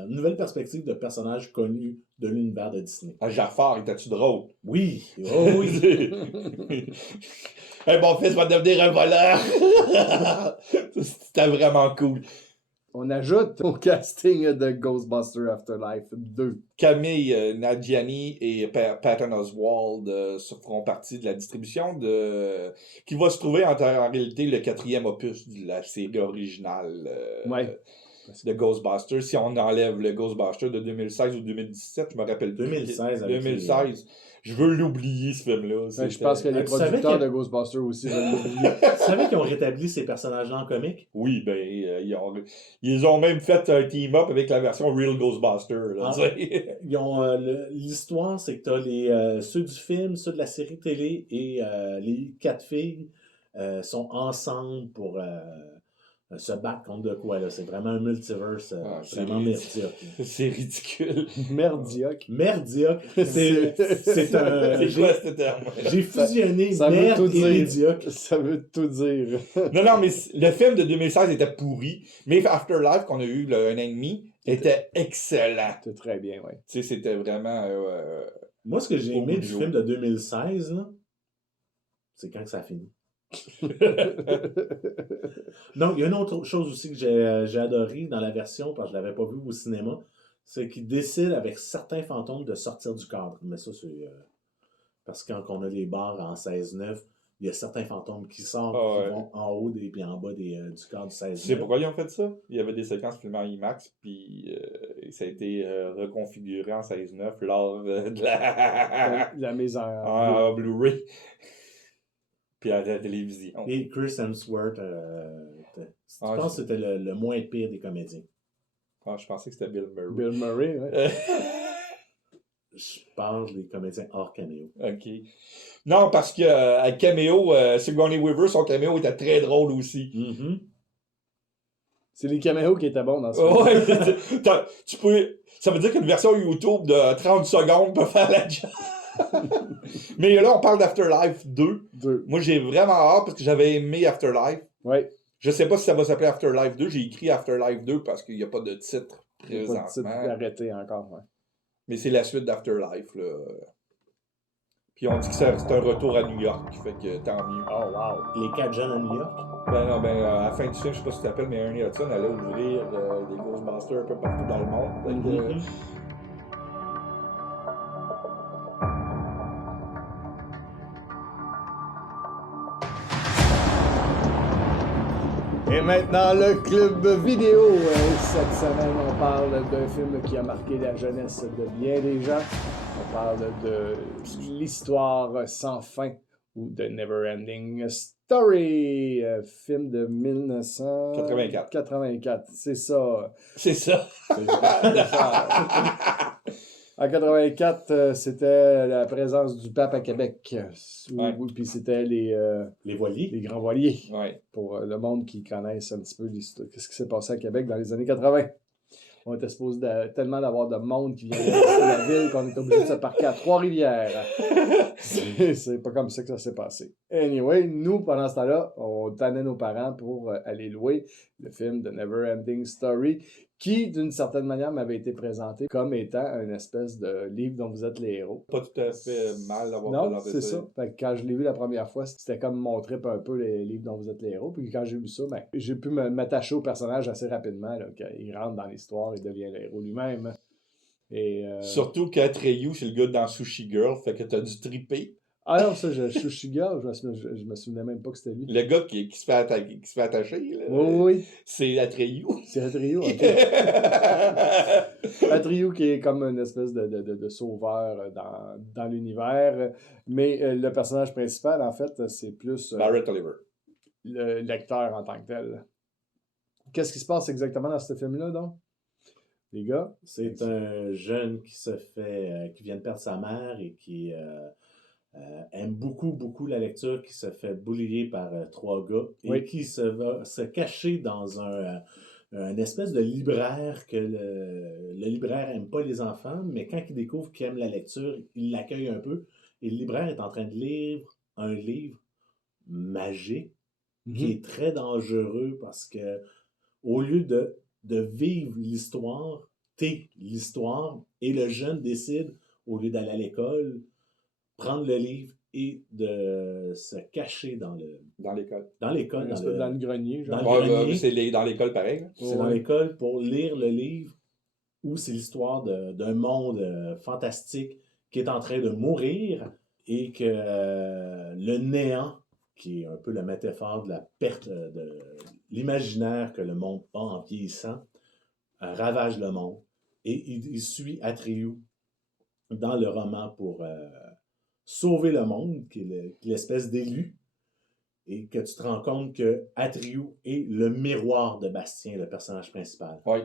une nouvelle perspective de personnages connus de l'univers de Disney. Jafar, était-tu drôle? Oui, oh oui. Mon fils va devenir un voleur! C'était vraiment cool. On ajoute au casting de Ghostbusters Afterlife 2. Camille Nadjiani et Patton Oswalt feront partie de la distribution qui va se trouver en réalité le 4e opus de la série originale de Ghostbusters. Si on enlève le Ghostbusters de 2016 ou 2017, je me rappelle plus. 2016. 2016. Je veux l'oublier, ce film-là. Je pense que les producteurs de Ghostbusters aussi veulent l'oublier. Tu savais qu'ils ont rétabli ces personnages-là en comique? Oui, ben, ils ont même fait un team-up avec la version Real Ghostbusters. Là, Ils ont l'histoire, c'est que tu as ceux du film, ceux de la série télé et les 4 filles sont ensemble pour se battre contre de quoi, là. C'est vraiment un multiverse vraiment merdiaque. C'est ridicule. Merdiaque. Merdiaque. C'est un... C'est quoi ce terme? J'ai fusionné ça merde veut tout et dire. médiocre. Ça veut tout dire. Non, mais le film de 2016 était pourri, mais Afterlife, qu'on a eu un an et demi, était excellent. C'était très bien, oui. Tu sais, c'était vraiment... Moi, ce que j'ai Au aimé bout du du jour. film de 2016, là, c'est quand que ça finit. Non, il y a une autre chose aussi que j'ai adoré dans la version, parce que je ne l'avais pas vu au cinéma, c'est qu'ils décident avec certains fantômes de sortir du cadre. Mais ça, c'est... parce que quand on a les bars en 16-9, il y a certains fantômes qui sortent, qui vont en haut et en bas du cadre du 16-9. Tu sais pourquoi ils ont fait ça? Il y avait des séquences filmées en IMAX, puis ça a été reconfiguré en 16:9 lors de la mise en Blu-ray. Puis à la télévision. Et Chris Hemsworth, je pense que c'était le moins pire des comédiens. Je pensais que c'était Bill Murray. Bill Murray, oui. Je parle des comédiens hors caméo. OK. Non, parce que à caméo, Sigourney Weaver, son caméo était très drôle aussi. Mm-hmm. C'est les caméos qui étaient bons dans ce film. Ouais, ça veut dire qu'une version YouTube de 30 secondes peut faire la job. Mais là, on parle d'Afterlife 2. Moi, j'ai vraiment hâte parce que j'avais aimé Afterlife. Oui. Je sais pas si ça va s'appeler Afterlife 2. J'ai écrit Afterlife 2 parce qu'il n'y a pas de titre Il n'y a pas de titre présentement. arrêté encore, ouais. Mais c'est la suite d'Afterlife, là. Puis on dit que c'est un retour à New York, fait que tant mieux. Oh wow. Les 4 jeunes à New York. À la fin du film, je sais pas si tu t'appelles, mais Ernie Hudson allait ouvrir des Ghostbusters un peu partout dans le monde. Fait que, Et maintenant, le club vidéo. Cette semaine, on parle d'un film qui a marqué la jeunesse de bien des gens. On parle de l'histoire sans fin ou de Neverending Story. Film de 1984. C'est ça. c'est ça. En 84, c'était la présence du pape à Québec. Ouais. Puis c'était les voiliers. Les grands voiliers. Ouais. Pour le monde qui connaisse un petit peu l'histoire. Qu'est-ce qui s'est passé à Québec dans les années 80. On était supposé tellement d'avoir de monde qui vient visiter la ville qu'on était obligé de se parquer à Trois-Rivières. C'est pas comme ça que ça s'est passé. Anyway, nous, pendant ce temps-là, on tannait nos parents pour aller louer le film The Never-Ending Story, qui, d'une certaine manière, m'avait été présenté comme étant une espèce de livre dont vous êtes les héros. Pas tout à fait mal d'avoir Non, présenté c'est ça. Fait que quand je l'ai vu la première fois, c'était comme mon trip un peu les livres dont vous êtes les héros. Puis quand j'ai vu ça, ben, j'ai pu m'attacher au personnage assez rapidement. Là, il rentre dans l'histoire et devient le héros lui-même. Et, Surtout qu'Atreyu, c'est le gars dans Sushi Girl, fait que t'as dû triper. Ah non, ça, Sushi Girl, je me souvenais même pas que c'était lui. Le gars qui se fait attacher, là, Oui. c'est Atreyu. C'est Atreyu, ok. Atreyu qui est comme une espèce de sauveur dans l'univers. Mais le personnage principal, en fait, c'est plus Barrett Oliver. le lecteur en tant que tel. Qu'est-ce qui se passe exactement dans ce film-là, donc? Les gars? C'est un jeune qui vient de perdre sa mère et qui aime beaucoup la lecture, qui se fait bullier par 3 gars et qui va se cacher dans un espèce de libraire que le libraire aime pas les enfants, mais quand il découvre qu'il aime la lecture, il l'accueille un peu. Et le libraire est en train de lire un livre magique qui est très dangereux parce que au lieu de vivre l'histoire, t'es l'histoire, et le jeune décide, au lieu d'aller à l'école, prendre le livre et de se cacher dans l'école. Dans le grenier. Genre. Dans le grenier. C'est dans l'école pareil. C'est dans l'école pour lire le livre où c'est l'histoire d'un monde fantastique qui est en train de mourir et que le néant, qui est un peu la métaphore de la perte de l'imaginaire que le monde a en vieillissant, ravage le monde. Et il suit Atreyu dans le roman pour sauver le monde, qui est l'espèce d'élu, et que tu te rends compte que Atreyu est le miroir de Bastien, le personnage principal. Oui.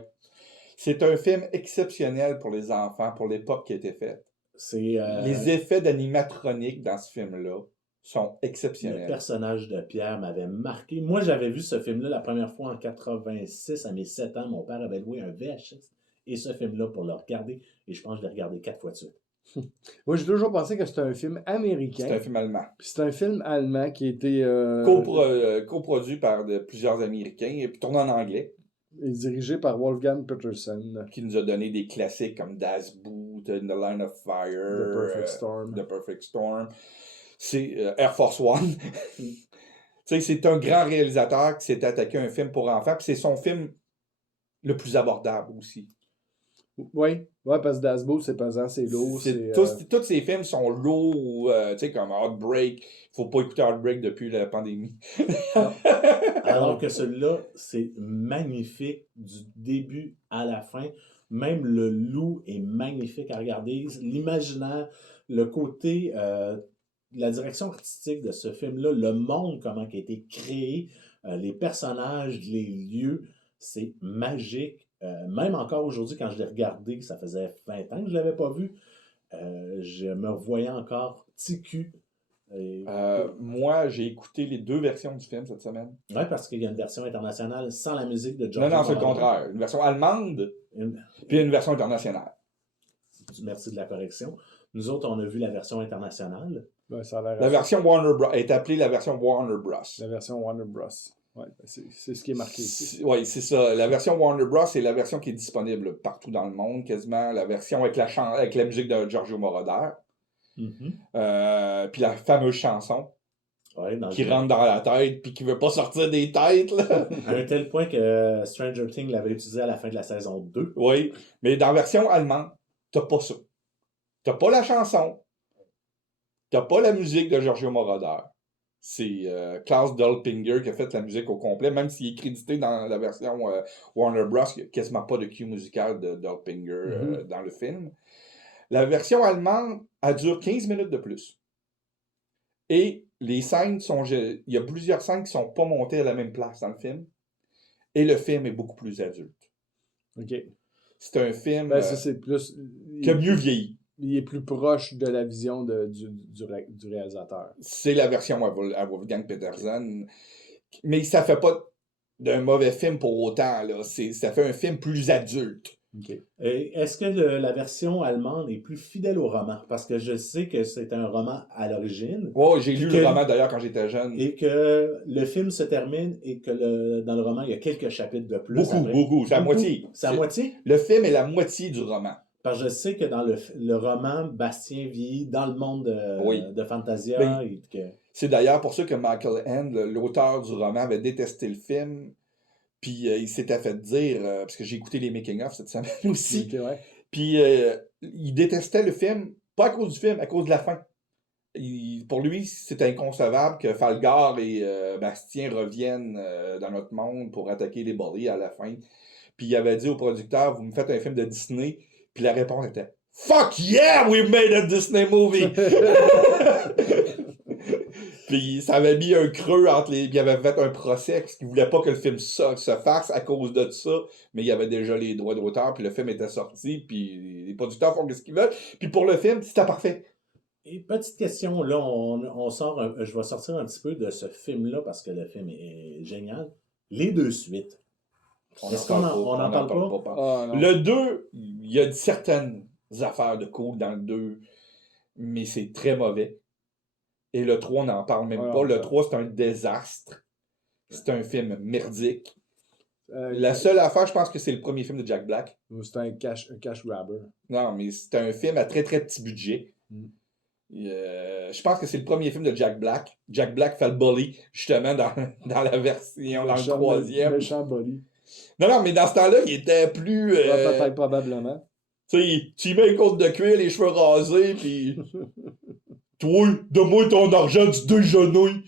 C'est un film exceptionnel pour les enfants, pour l'époque qui a été faite. Les effets d'animatronique dans ce film-là sont exceptionnels. Le personnage de Pierre m'avait marqué. Moi, j'avais vu ce film-là la première fois en 86, à mes 7 ans. Mon père avait loué un VHS et ce film-là pour le regarder. Et je pense que je l'ai regardé 4 fois de suite. Moi, j'ai toujours pensé que c'était un film américain. C'est un film allemand. C'est un film allemand qui a été... coproduit par plusieurs Américains et puis tourné en anglais. Et dirigé par Wolfgang Petersen. Qui nous a donné des classiques comme Das Boot, The Line of Fire, The Perfect Storm. C'est Air Force One. C'est un grand réalisateur qui s'est attaqué à un film pour enfants, puis c'est son film le plus abordable aussi. Oui, parce que Das Boot, c'est pesant, c'est lourd. Tous ces films sont lourds, comme Outbreak. Faut pas écouter Outbreak depuis la pandémie. Alors que celui-là, c'est magnifique du début à la fin. Même le loup est magnifique à regarder. L'imaginaire, le côté, la direction artistique de ce film-là, le monde, comment il a été créé, les personnages, les lieux, c'est magique. Même encore aujourd'hui, quand je l'ai regardé, ça faisait 20 ans que je ne l'avais pas vu, je me voyais encore TQ. Moi, j'ai écouté les 2 versions du film cette semaine. Oui, parce qu'il y a une version internationale sans la musique de George. Non, c'est le contraire. Une version allemande, puis une version internationale. Merci de la correction. Nous autres, on a vu la version internationale. Ouais, ça a l'air la version Warner Bros. Est appelée la version Warner Bros. La version Warner Bros. Oui, c'est ce qui est marqué ici. Oui, c'est ça. La version Warner Bros. C'est la version qui est disponible partout dans le monde, quasiment. La version avec la musique de Giorgio Moroder. Puis la fameuse chanson qui rentre dans la tête puis qui veut pas sortir des têtes. Là. À un tel point que Stranger Things l'avait utilisé à la fin de la saison 2. Oui, mais dans la version allemande, t'as pas ça. T'as pas la chanson. T'as pas la musique de Giorgio Moroder. C'est Klaus Dolpinger qui a fait la musique au complet, même s'il est crédité dans la version Warner Bros. Il n'y a quasiment pas de cue musical de Dolpinger dans le film. La version allemande, elle dure 15 minutes de plus. Et les scènes sont... Il y a plusieurs scènes qui ne sont pas montées à la même place dans le film. Et le film est beaucoup plus adulte. OK. C'est un film ça, c'est plus... qui a mieux vieilli. Il est plus proche de la vision du réalisateur. C'est la version à Wolfgang Petersen. Mais ça ne fait pas d'un mauvais film pour autant. Là. Ça fait un film plus adulte. OK. Et est-ce que la version allemande est plus fidèle au roman? Parce que je sais que c'est un roman à l'origine. Ouais, j'ai lu Que- le roman d'ailleurs quand j'étais jeune. Et que le film se termine et que dans le roman, il y a quelques chapitres de plus. Beaucoup. C'est à moitié. C'est à moitié? Le film est la moitié du roman. Parce que je sais que dans le roman, Bastien vit dans le monde de Fantasia. Ben, et que... C'est d'ailleurs pour ça que Michael End, l'auteur du roman, avait détesté le film. Puis il s'était fait dire, parce que j'ai écouté les making-of cette semaine aussi, OK, ouais. puis il détestait le film, pas à cause du film, à cause de la fin. Pour lui, c'était inconcevable que Falgar et Bastien reviennent dans notre monde pour attaquer les Bullies à la fin. Puis il avait dit au producteur, vous me faites un film de Disney, puis la réponse était « Fuck yeah, we made a Disney movie! » Puis ça avait mis un creux entre les... Il avait fait un procès parce qu'il voulait pas que le film se fasse à cause de ça, mais il y avait déjà les droits d'auteur, puis le film était sorti, puis les producteurs font ce qu'ils veulent. Puis pour le film, c'était parfait. Et petite question, là, on sort, je vais sortir un petit peu de ce film-là parce que le film est génial. Les deux suites. Est-ce qu'on n'en parle pas? Ah, non. Le 2, il y a certaines affaires de cool dans le 2, mais c'est très mauvais. Et le 3, on n'en parle même pas. Le 3, c'est un désastre. C'est un film merdique. La seule affaire, je pense que c'est le premier film de Jack Black. C'est un cash grabber. Non, mais c'est un film à très très petit budget. Je pense que c'est le premier film de Jack Black. Jack Black fait le bully, justement, dans la version, dans le troisième. Méchant bully. Non, mais dans ce temps-là, il était plus... Peut-être probablement. Tu sais, tu mets une côte de cuir, les cheveux rasés, puis... Toi, donne-moi ton argent du déjeuner.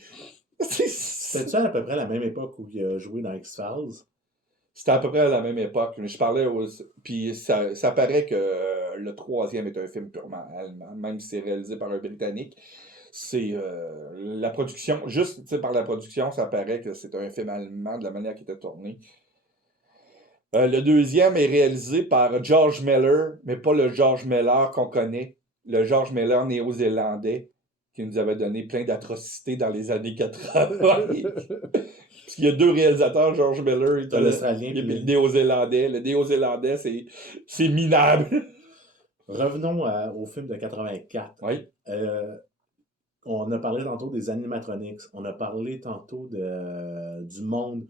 C'était-tu à peu près la même époque où il a joué dans X-Files? C'était à peu près à la même époque. Mais je parlais puis ça paraît que le troisième est un film purement allemand, même si c'est réalisé par un Britannique. C'est la production, juste par la production, ça paraît que c'est un film allemand de la manière qu'il était tourné. Le deuxième est réalisé par George Miller, mais pas le George Miller qu'on connaît. Le George Miller néo-zélandais, qui nous avait donné plein d'atrocités dans les années 80. Parce qu'il y a deux réalisateurs, George Miller et l'Australien. le néo-zélandais. Le néo-zélandais, c'est minable. Revenons au film de 84. Oui. On a parlé tantôt des animatronics. On a parlé tantôt du monde,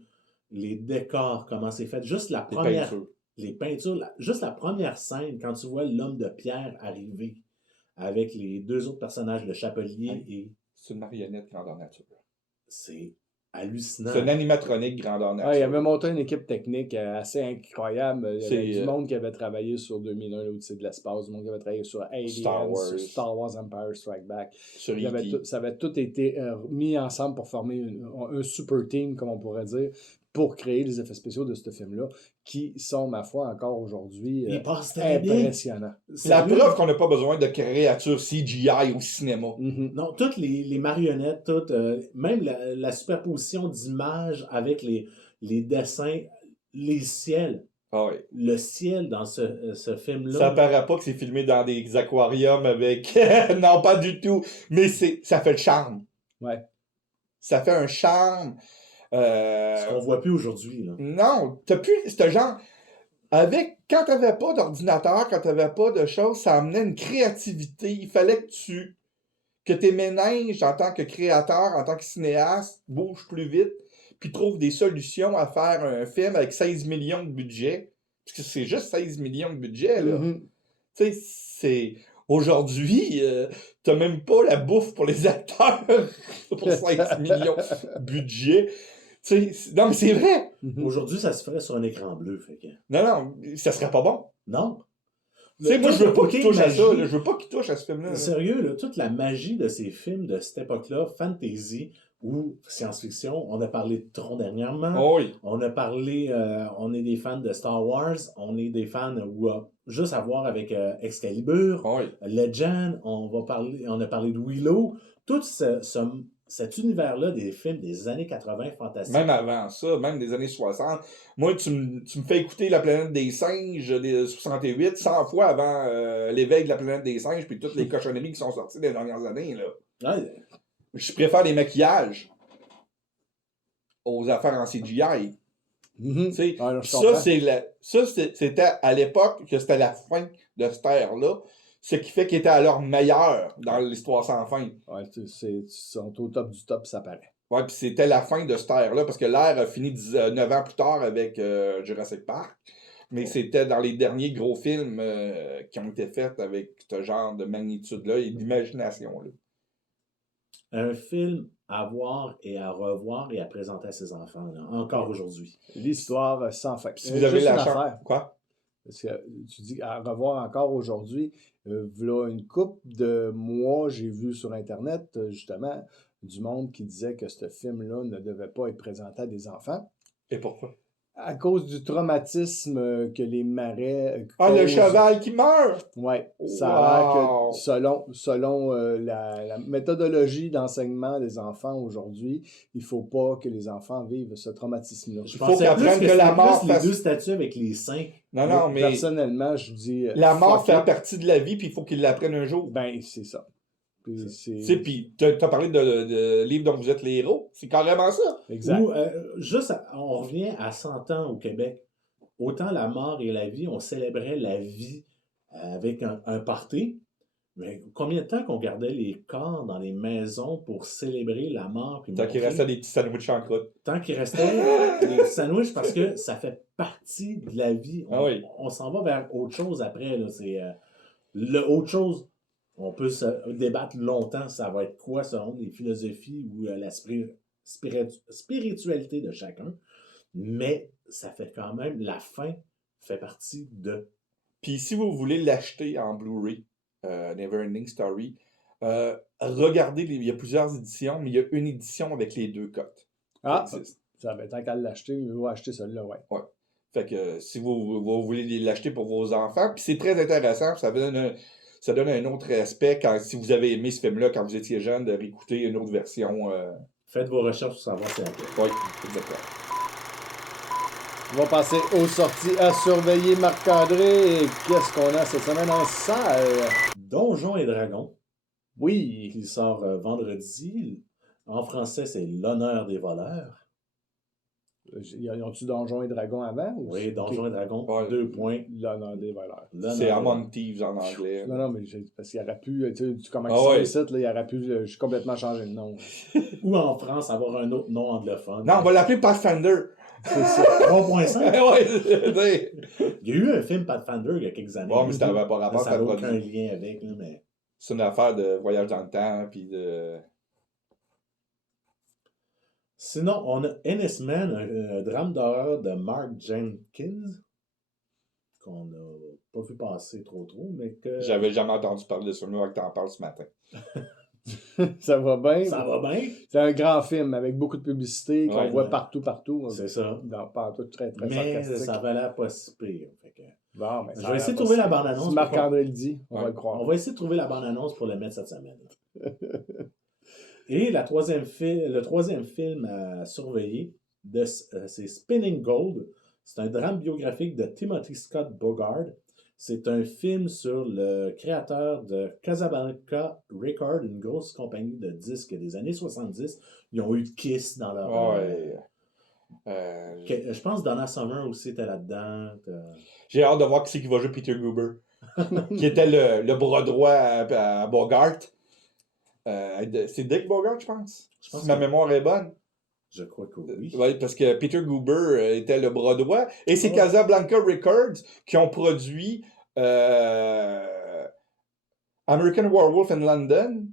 les décors, comment c'est fait. Juste la première... Les peintures. Juste la première scène, quand tu vois l'homme de pierre arriver avec les deux autres personnages, le chapelier et... C'est une marionnette grandeur nature. C'est hallucinant. C'est une animatronique grandeur nature. Il avait monté une équipe technique assez incroyable. Il y avait du monde qui avait travaillé sur 2001, l'Odyssée de l'espace, du monde qui avait travaillé sur Alien, sur Star Wars Empire Strike Back. Sur Ça avait tout été mis ensemble pour former un super team, comme on pourrait dire, pour créer les effets spéciaux de ce film-là, qui sont, ma foi, encore aujourd'hui impressionnants. La preuve qu'on n'a pas besoin de créatures CGI au cinéma. Non, toutes les marionnettes, même la superposition d'images avec les dessins, les ciels. Ah oui. Le ciel dans ce film-là. Ça paraît pas que c'est filmé dans des aquariums avec... non, pas du tout. Mais ça fait le charme. Ouais. Ça fait un charme... Ce qu'on voit plus aujourd'hui. Là. Non, t'as plus ce genre... Quand t'avais pas d'ordinateur, quand t'avais pas de choses, ça amenait une créativité. Il fallait que tes méninges, en tant que créateur, en tant que cinéaste, bougent plus vite, puis trouvent des solutions à faire un film avec 16 millions de budget. Parce que c'est juste 16 millions de budget, là. Tu sais, c'est... Aujourd'hui, t'as même pas la bouffe pour les acteurs pour 16 millions de budget. Non, mais c'est vrai! Aujourd'hui, ça se ferait sur un écran bleu. Fait que... Non, ça serait pas bon. Non. Moi, je veux pas qu'il touche à ça. Je veux pas qu'il touche à ce film-là. Sérieux, là, toute la magie de ces films de cette époque-là, fantasy ou science-fiction, on a parlé de Tron dernièrement. Oh oui. On a parlé, on est des fans de Star Wars, on est des fans juste à voir avec Excalibur, oh oui. Legend, on a parlé de Willow. Tout cet univers-là des films des années 80 fantastiques. Même avant ça, même des années 60. Moi, tu me fais écouter La planète des singes des 68 100 fois avant l'éveil de La planète des singes puis toutes les cochonneries qui sont sorties des dernières années. Là. Ouais. Je préfère les maquillages aux affaires en CGI. Mhm. Tu sais, Ah, je ça, comprends. c'était à l'époque que c'était la fin de cette ère-là, ce qui fait qu'ils étaient à leur meilleur dans l'histoire sans fin. Ouais, ils sont au top du top, ça paraît. Ouais, puis c'était la fin de cette ère-là, parce que l'ère a fini 9 ans plus tard avec Jurassic Park. Mais c'était dans les derniers gros films qui ont été faits avec ce genre de magnitude-là et d'imagination-là. Un film à voir et à revoir et à présenter à ses enfants, là, encore aujourd'hui. L'histoire sans fin. Si vous avez Juste la une chance. affaire. Quoi? Parce que tu dis à revoir encore aujourd'hui. V'là une couple de mois, j'ai vu sur Internet, justement, du monde qui disait que ce film-là ne devait pas être présenté à des enfants. Et pourquoi? À cause du traumatisme que les marais Ah, le causent. cheval qui meurt! Ouais, ça a l'air Wow! que selon la méthodologie d'enseignement des enfants aujourd'hui, il ne faut pas que les enfants vivent ce traumatisme-là. Je faut pensais qu'ils plus apprennent que que la c'était mort plus les fasse- deux statues avec les seins. Non, Moi, non, mais personnellement, je dis la mort fuck fait it. partie de la vie, puis il faut qu'ils l'apprennent un jour. Ben, c'est ça. Puis Tu c'est sais, puis t'as parlé de livre dont vous êtes les héros. C'est carrément ça. exact. Ou, on revient à 100 ans au Québec. Autant la mort et la vie, on célébrait la vie avec un party. Mais combien de temps qu'on gardait les corps dans les maisons pour célébrer la mort? Puis Tant qu'il montrer- restait des petits sandwichs en croûte. Tant qu'il restait les sandwichs, parce que ça fait partie de la vie. Ah oui. On s'en va vers autre chose après. Là. C'est le autre chose. On peut se débattre longtemps, ça va être quoi selon les philosophies ou la spiritualité de chacun. Mais ça fait quand même, la fin fait partie de. Puis si vous voulez l'acheter en Blu-ray, Neverending Story, regardez, il y a plusieurs éditions, mais il y a une édition avec les deux cotes. Ah, Ça existe. ça va tant qu'à l'acheter, il va acheter celle-là, ouais. Fait que si vous voulez l'acheter pour vos enfants, puis c'est très intéressant, ça donne un autre aspect si vous avez aimé ce film-là quand vous étiez jeune, de réécouter une autre version. Faites vos recherches pour savoir c'est laquelle. Oui, exactement. On va passer aux sorties à surveiller, Marc-André. Et qu'est-ce qu'on a cette semaine en salle? Donjons et Dragons, Oui. qui sort vendredi. En français, c'est L'honneur des voleurs. Y ont-tu Donjons et Dragons avant? Oui, Donjons et Dragons, Ouais. 2 points. L'honneur des voleurs. L'honneur C'est des Among Thieves en anglais. Non, mais parce qu'il aurait pu, tu comment Ah ils sont ouais. ici, là, il aurait pu complètement changer de nom. Ou en France, avoir un autre nom anglophone. Non, on va l'appeler Pathfinder. C'est ça. 3.5. Ouais, Il y a eu un film Pathfinder il y a quelques années. bon, mais ça n'avait pas rapport, ça ça n'a aucun produit. lien avec, là, mais... C'est une affaire de voyage dans le temps, puis de. Sinon, on a Ennis Man, un drame d'horreur de Mark Jenkins, qu'on n'a pas vu passer trop, mais que... J'avais jamais entendu parler de ce film, que t'en parles ce matin. Ça va bien. Ça va bien? C'est un grand film avec beaucoup de publicité qu'on Ouais, voit ouais. partout. C'est ça. Partout très, très Mais sarcastique. ça avait l'air pas si pire. Fait que... Bon, mais Je ça vais a essayer de l'air trouver pas la si- bande-annonce. Si Marc-André le dit, on va Ouais. le croire. On va essayer de trouver la bande-annonce pour le mettre cette semaine. Et le troisième film à surveiller, c'est Spinning Gold. C'est un drame biographique de Timothy Scott Bogard. C'est un film sur le créateur de Casablanca Records, une grosse compagnie de disques des années 70. Ils ont eu Kiss dans leur... Ouais. Je pense que Donna Summer aussi était là-dedans. J'ai hâte de voir qui c'est qui va jouer Peter Goober, qui était le bras droit à Bogart. C'est Dick Bogart, je pense. Je pense Si ma que- mémoire est bonne. Je crois que oui. Oui, parce que Peter Goober était le bras droit. Et c'est Oh. Casablanca Records qui ont produit American Werewolf in London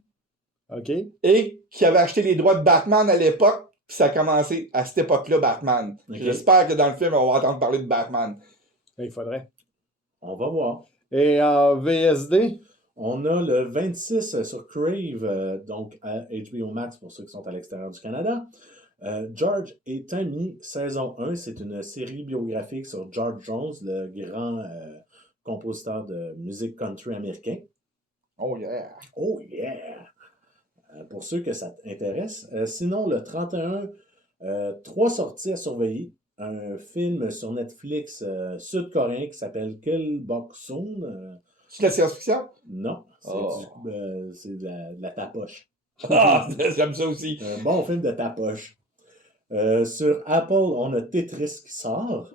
OK? et qui avait acheté les droits de Batman à l'époque. Puis ça a commencé à cette époque-là, Batman. Ok. J'espère que dans le film, on va entendre parler de Batman. Il faudrait. On va voir. Et en VSD? On a le 26 sur Crave, donc à HBO Max pour ceux qui sont à l'extérieur du Canada. George et Tammy, saison 1, c'est une série biographique sur George Jones, le grand compositeur de musique country américain. Oh yeah! Oh yeah! Pour ceux que ça intéresse. Sinon, le 31, 3 sorties à surveiller. Un film sur Netflix sud-coréen qui s'appelle Kill Boksoon. C'est de la science-fiction? Non, c'est Oh. c'est de la tapoche. Ah, j'aime ça aussi. Un bon film de tapoche. Sur Apple, on a Tetris qui sort.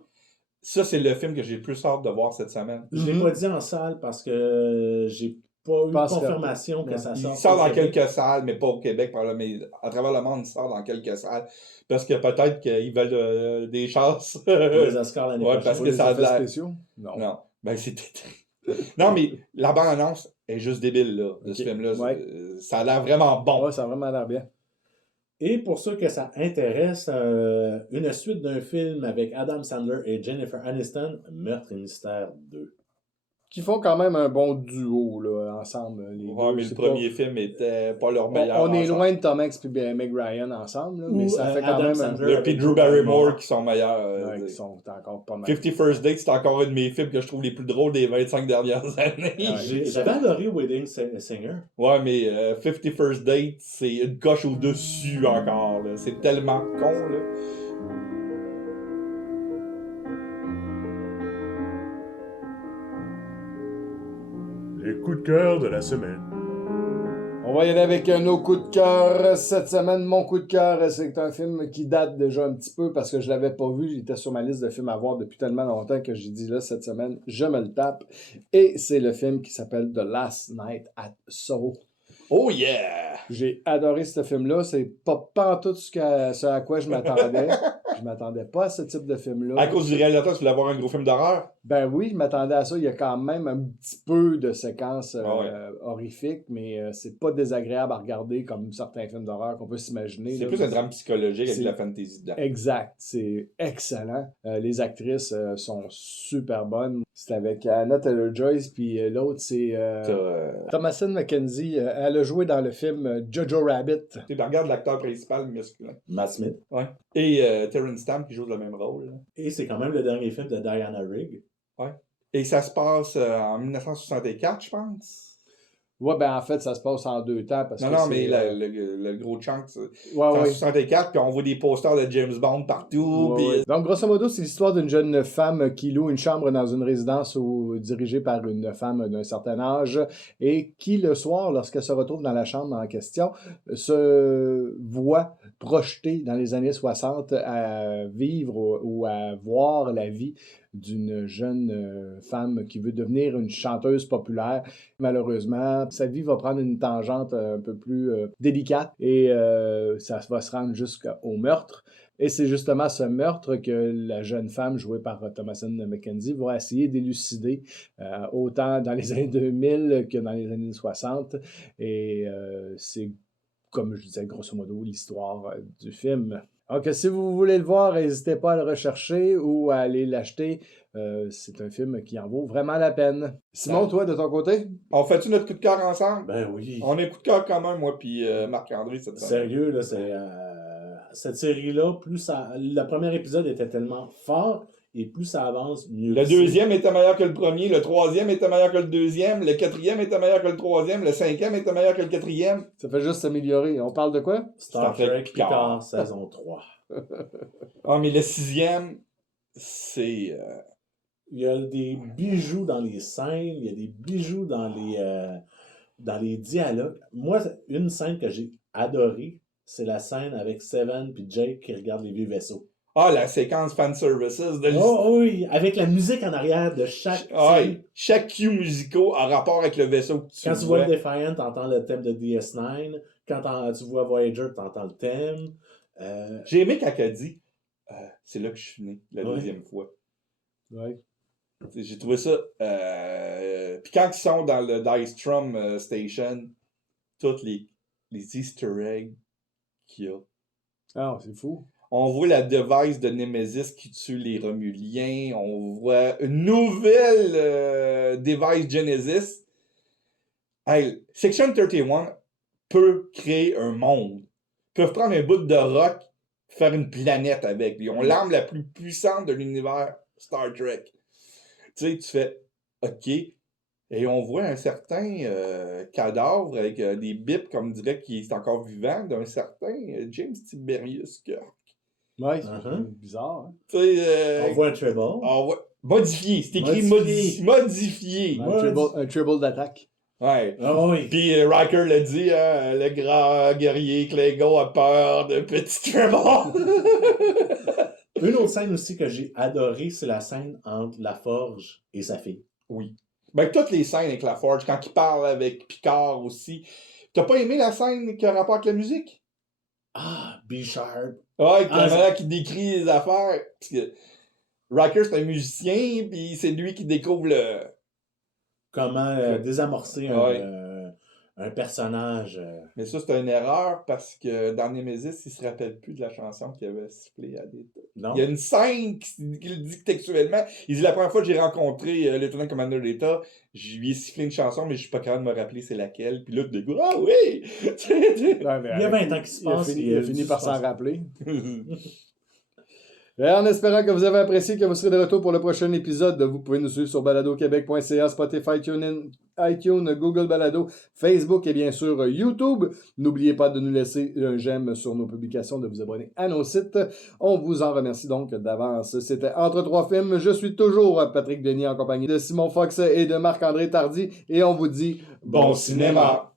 Ça, c'est le film que j'ai le plus hâte de voir cette semaine. Je l'ai pas dit en salle parce que j'ai pas eu confirmation que ça Il sort. sort dans quelques salles, mais pas au Québec, mais à travers le monde, il sort dans quelques salles. Parce que peut-être qu'ils veulent des chances. Les Oscars l'année Ouais, prochaine. parce que ça a de effets l'air. spéciaux? Non. Non. Ben, c'était. Non, mais la bande-annonce est juste débile, là, de ce film-là. Ouais. Ça a l'air vraiment bon. Ouais, ça a vraiment l'air bien. Et pour ceux que ça intéresse, une suite d'un film avec Adam Sandler et Jennifer Aniston, Meurtre et Mystère 2. Qui font quand même un bon duo là, ensemble. Les Ouais, deux. mais C'est le premier film était pas leur Bon, meilleur. on est ensemble. loin de Tom Hanks et Meg Ryan ensemble, là, mais Ou, ça fait quand Adam même Sandler. Le puis Drew Barrymore qui sont meilleurs. qui sont encore pas mal. 50 First Dates, c'est encore un de mes films que je trouve les plus drôles des 25 dernières années. Ouais. J'avais adoré Wedding Singer. Ouais, mais 50 First Dates, c'est une coche au-dessus encore. Là. C'est tellement con. Là. Les coups de cœur de la semaine. On va y aller avec nos coups de cœur cette semaine. Mon coup de cœur, c'est un film qui date déjà un petit peu parce que je l'avais pas vu. Il était sur ma liste de films à voir depuis tellement longtemps que j'ai dit là, cette semaine, je me le tape. Et c'est le film qui s'appelle The Last Night at Soho. Oh yeah! J'ai adoré ce film-là. C'est pas tout ce à quoi je m'attendais. Je m'attendais pas à ce type de film-là. À cause du réalisateur, tu voulais avoir un gros film d'horreur? Ben oui, je m'attendais à ça. Il y a quand même un petit peu de séquences Ouais. horrifiques, mais c'est pas désagréable à regarder comme certains films d'horreur qu'on peut s'imaginer. C'est là. plus un drame psychologique avec C'est- de la fantasy dedans. Exact, c'est excellent. Les actrices sont super bonnes. C'est avec Anna Taylor-Joy, puis l'autre c'est Thomasin McKenzie. Elle a joué dans le film Jojo Rabbit. Tu regardes l'acteur principal masculin. Matt Smith. Ouais. Et Terrence Stamp qui joue le même rôle. Là. Et c'est quand même le dernier film de Diana Rigg. Et ça se passe en 1964, je pense. Ouais, ben en fait, ça se passe en 2 temps. Parce Non, que non, c'est, mais le gros chunk, c'est ouais, en ouais. 64, puis on voit des posters de James Bond partout. Ouais, puis ouais. Donc, grosso modo, c'est l'histoire d'une jeune femme qui loue une chambre dans une résidence dirigée par une femme d'un certain âge et qui, le soir, lorsqu'elle se retrouve dans la chambre en question, se voit projetée dans les années 60 à vivre ou à voir la vie d'une jeune femme qui veut devenir une chanteuse populaire. Malheureusement, sa vie va prendre une tangente un peu plus délicate et ça va se rendre jusqu'au meurtre. Et c'est justement ce meurtre que la jeune femme, jouée par Thomasin McKenzie, va essayer d'élucider, autant dans les années 2000 que dans les années 60. Et c'est, comme je disais, grosso modo, l'histoire du film. Donc, si vous voulez le voir, n'hésitez pas à le rechercher ou à aller l'acheter. C'est un film qui en vaut vraiment la peine. Simon, toi, de ton côté? on fait-tu notre coup de cœur ensemble? Ben oui. On a un coup de cœur commun, moi, puis Marc-André, cette semaine. Sérieux, là, c'est. Cette série-là, plus ça. Le premier épisode était tellement fort, et plus ça avance, mieux. Le c'est. deuxième était meilleur que le premier, le troisième était meilleur que le deuxième, le quatrième était meilleur que le troisième, le cinquième était meilleur que le quatrième. Ça fait juste s'améliorer. On parle de quoi? Star Star Trek Trek Picard. Picard, saison 3. Ah, mais le sixième, c'est... Il y a des bijoux dans les scènes, il y a des bijoux dans les dialogues. Moi, une scène que j'ai adorée, c'est la scène avec Seven puis Jake qui regardent les vieux vaisseaux. Ah, la séquence fanservices de l'histoire. Oh oui, avec la musique en arrière de chaque Ah, scène. chaque cue musical a rapport avec le vaisseau que tu Quand tu vois vois. le Defiant, t'entends le thème de DS9. Quand tu vois Voyager, t'entends le thème. J'ai aimé quand elle dit c'est là que je suis né, la Ouais. deuxième fois. Ouais. J'ai trouvé ça. Puis quand ils sont dans le Dystrom Station, tous les Easter eggs qu'il y a. Ah, c'est fou. On voit la device de Nemesis qui tue les Romuliens. On voit une nouvelle device Genesis. Hey, Section 31 peut créer un monde. Ils peuvent prendre un bout de roc, faire une planète avec. Ils ont l'arme la plus puissante de l'univers Star Trek. Tu sais, tu fais OK. Et on voit un certain cadavre avec des bips, comme dirait qu'il est encore vivant, d'un certain James Tiberius Kirk. Ouais, c'est Uh-huh. bizarre. Hein? Tu sais, On voit un treble. modifié. C'est écrit Modifié. modifié. Ouais. Un triple d'attaque. Ouais. Ah oui. Puis Riker l'a dit, hein, le grand guerrier Clégo a peur de Petit Trevor. Une autre scène aussi que j'ai adorée, c'est la scène entre La Forge et sa fille. Oui. Ben, toutes les scènes avec la Forge, quand il parle avec Picard aussi. T'as pas aimé la scène qui a rapport avec la musique? Ah, B-Sharp. Ouais, Ah, qui décrit les affaires. Parce que Riker, c'est un musicien, puis c'est lui qui découvre le... Comment désamorcer Ouais. un personnage. Mais ça, c'est une erreur, parce que dans Nemesis, il se rappelle plus de la chanson qu'il avait sifflée à Data. Non. Il y a une scène qui le dit textuellement. Il dit, la première fois que j'ai rencontré le Lieutenant Commander Data, je lui ai sifflé une chanson, mais je suis pas capable de me rappeler c'est laquelle. Puis là, tu dis, ah oui! Ouais, mais Il y a 20 ans qu'il se passe. Il a fini par s'en se passe. rappeler. Et en espérant que vous avez apprécié, que vous serez de retour pour le prochain épisode, vous pouvez nous suivre sur baladoquebec.ca, Spotify, TuneIn, iTunes, Google Balado, Facebook et bien sûr YouTube. N'oubliez pas de nous laisser un j'aime sur nos publications, de vous abonner à nos sites. On vous en remercie donc d'avance. C'était Entre trois films. Je suis toujours Patrick Denis en compagnie de Simon Fox et de Marc-André Tardy et on vous dit Bon cinéma!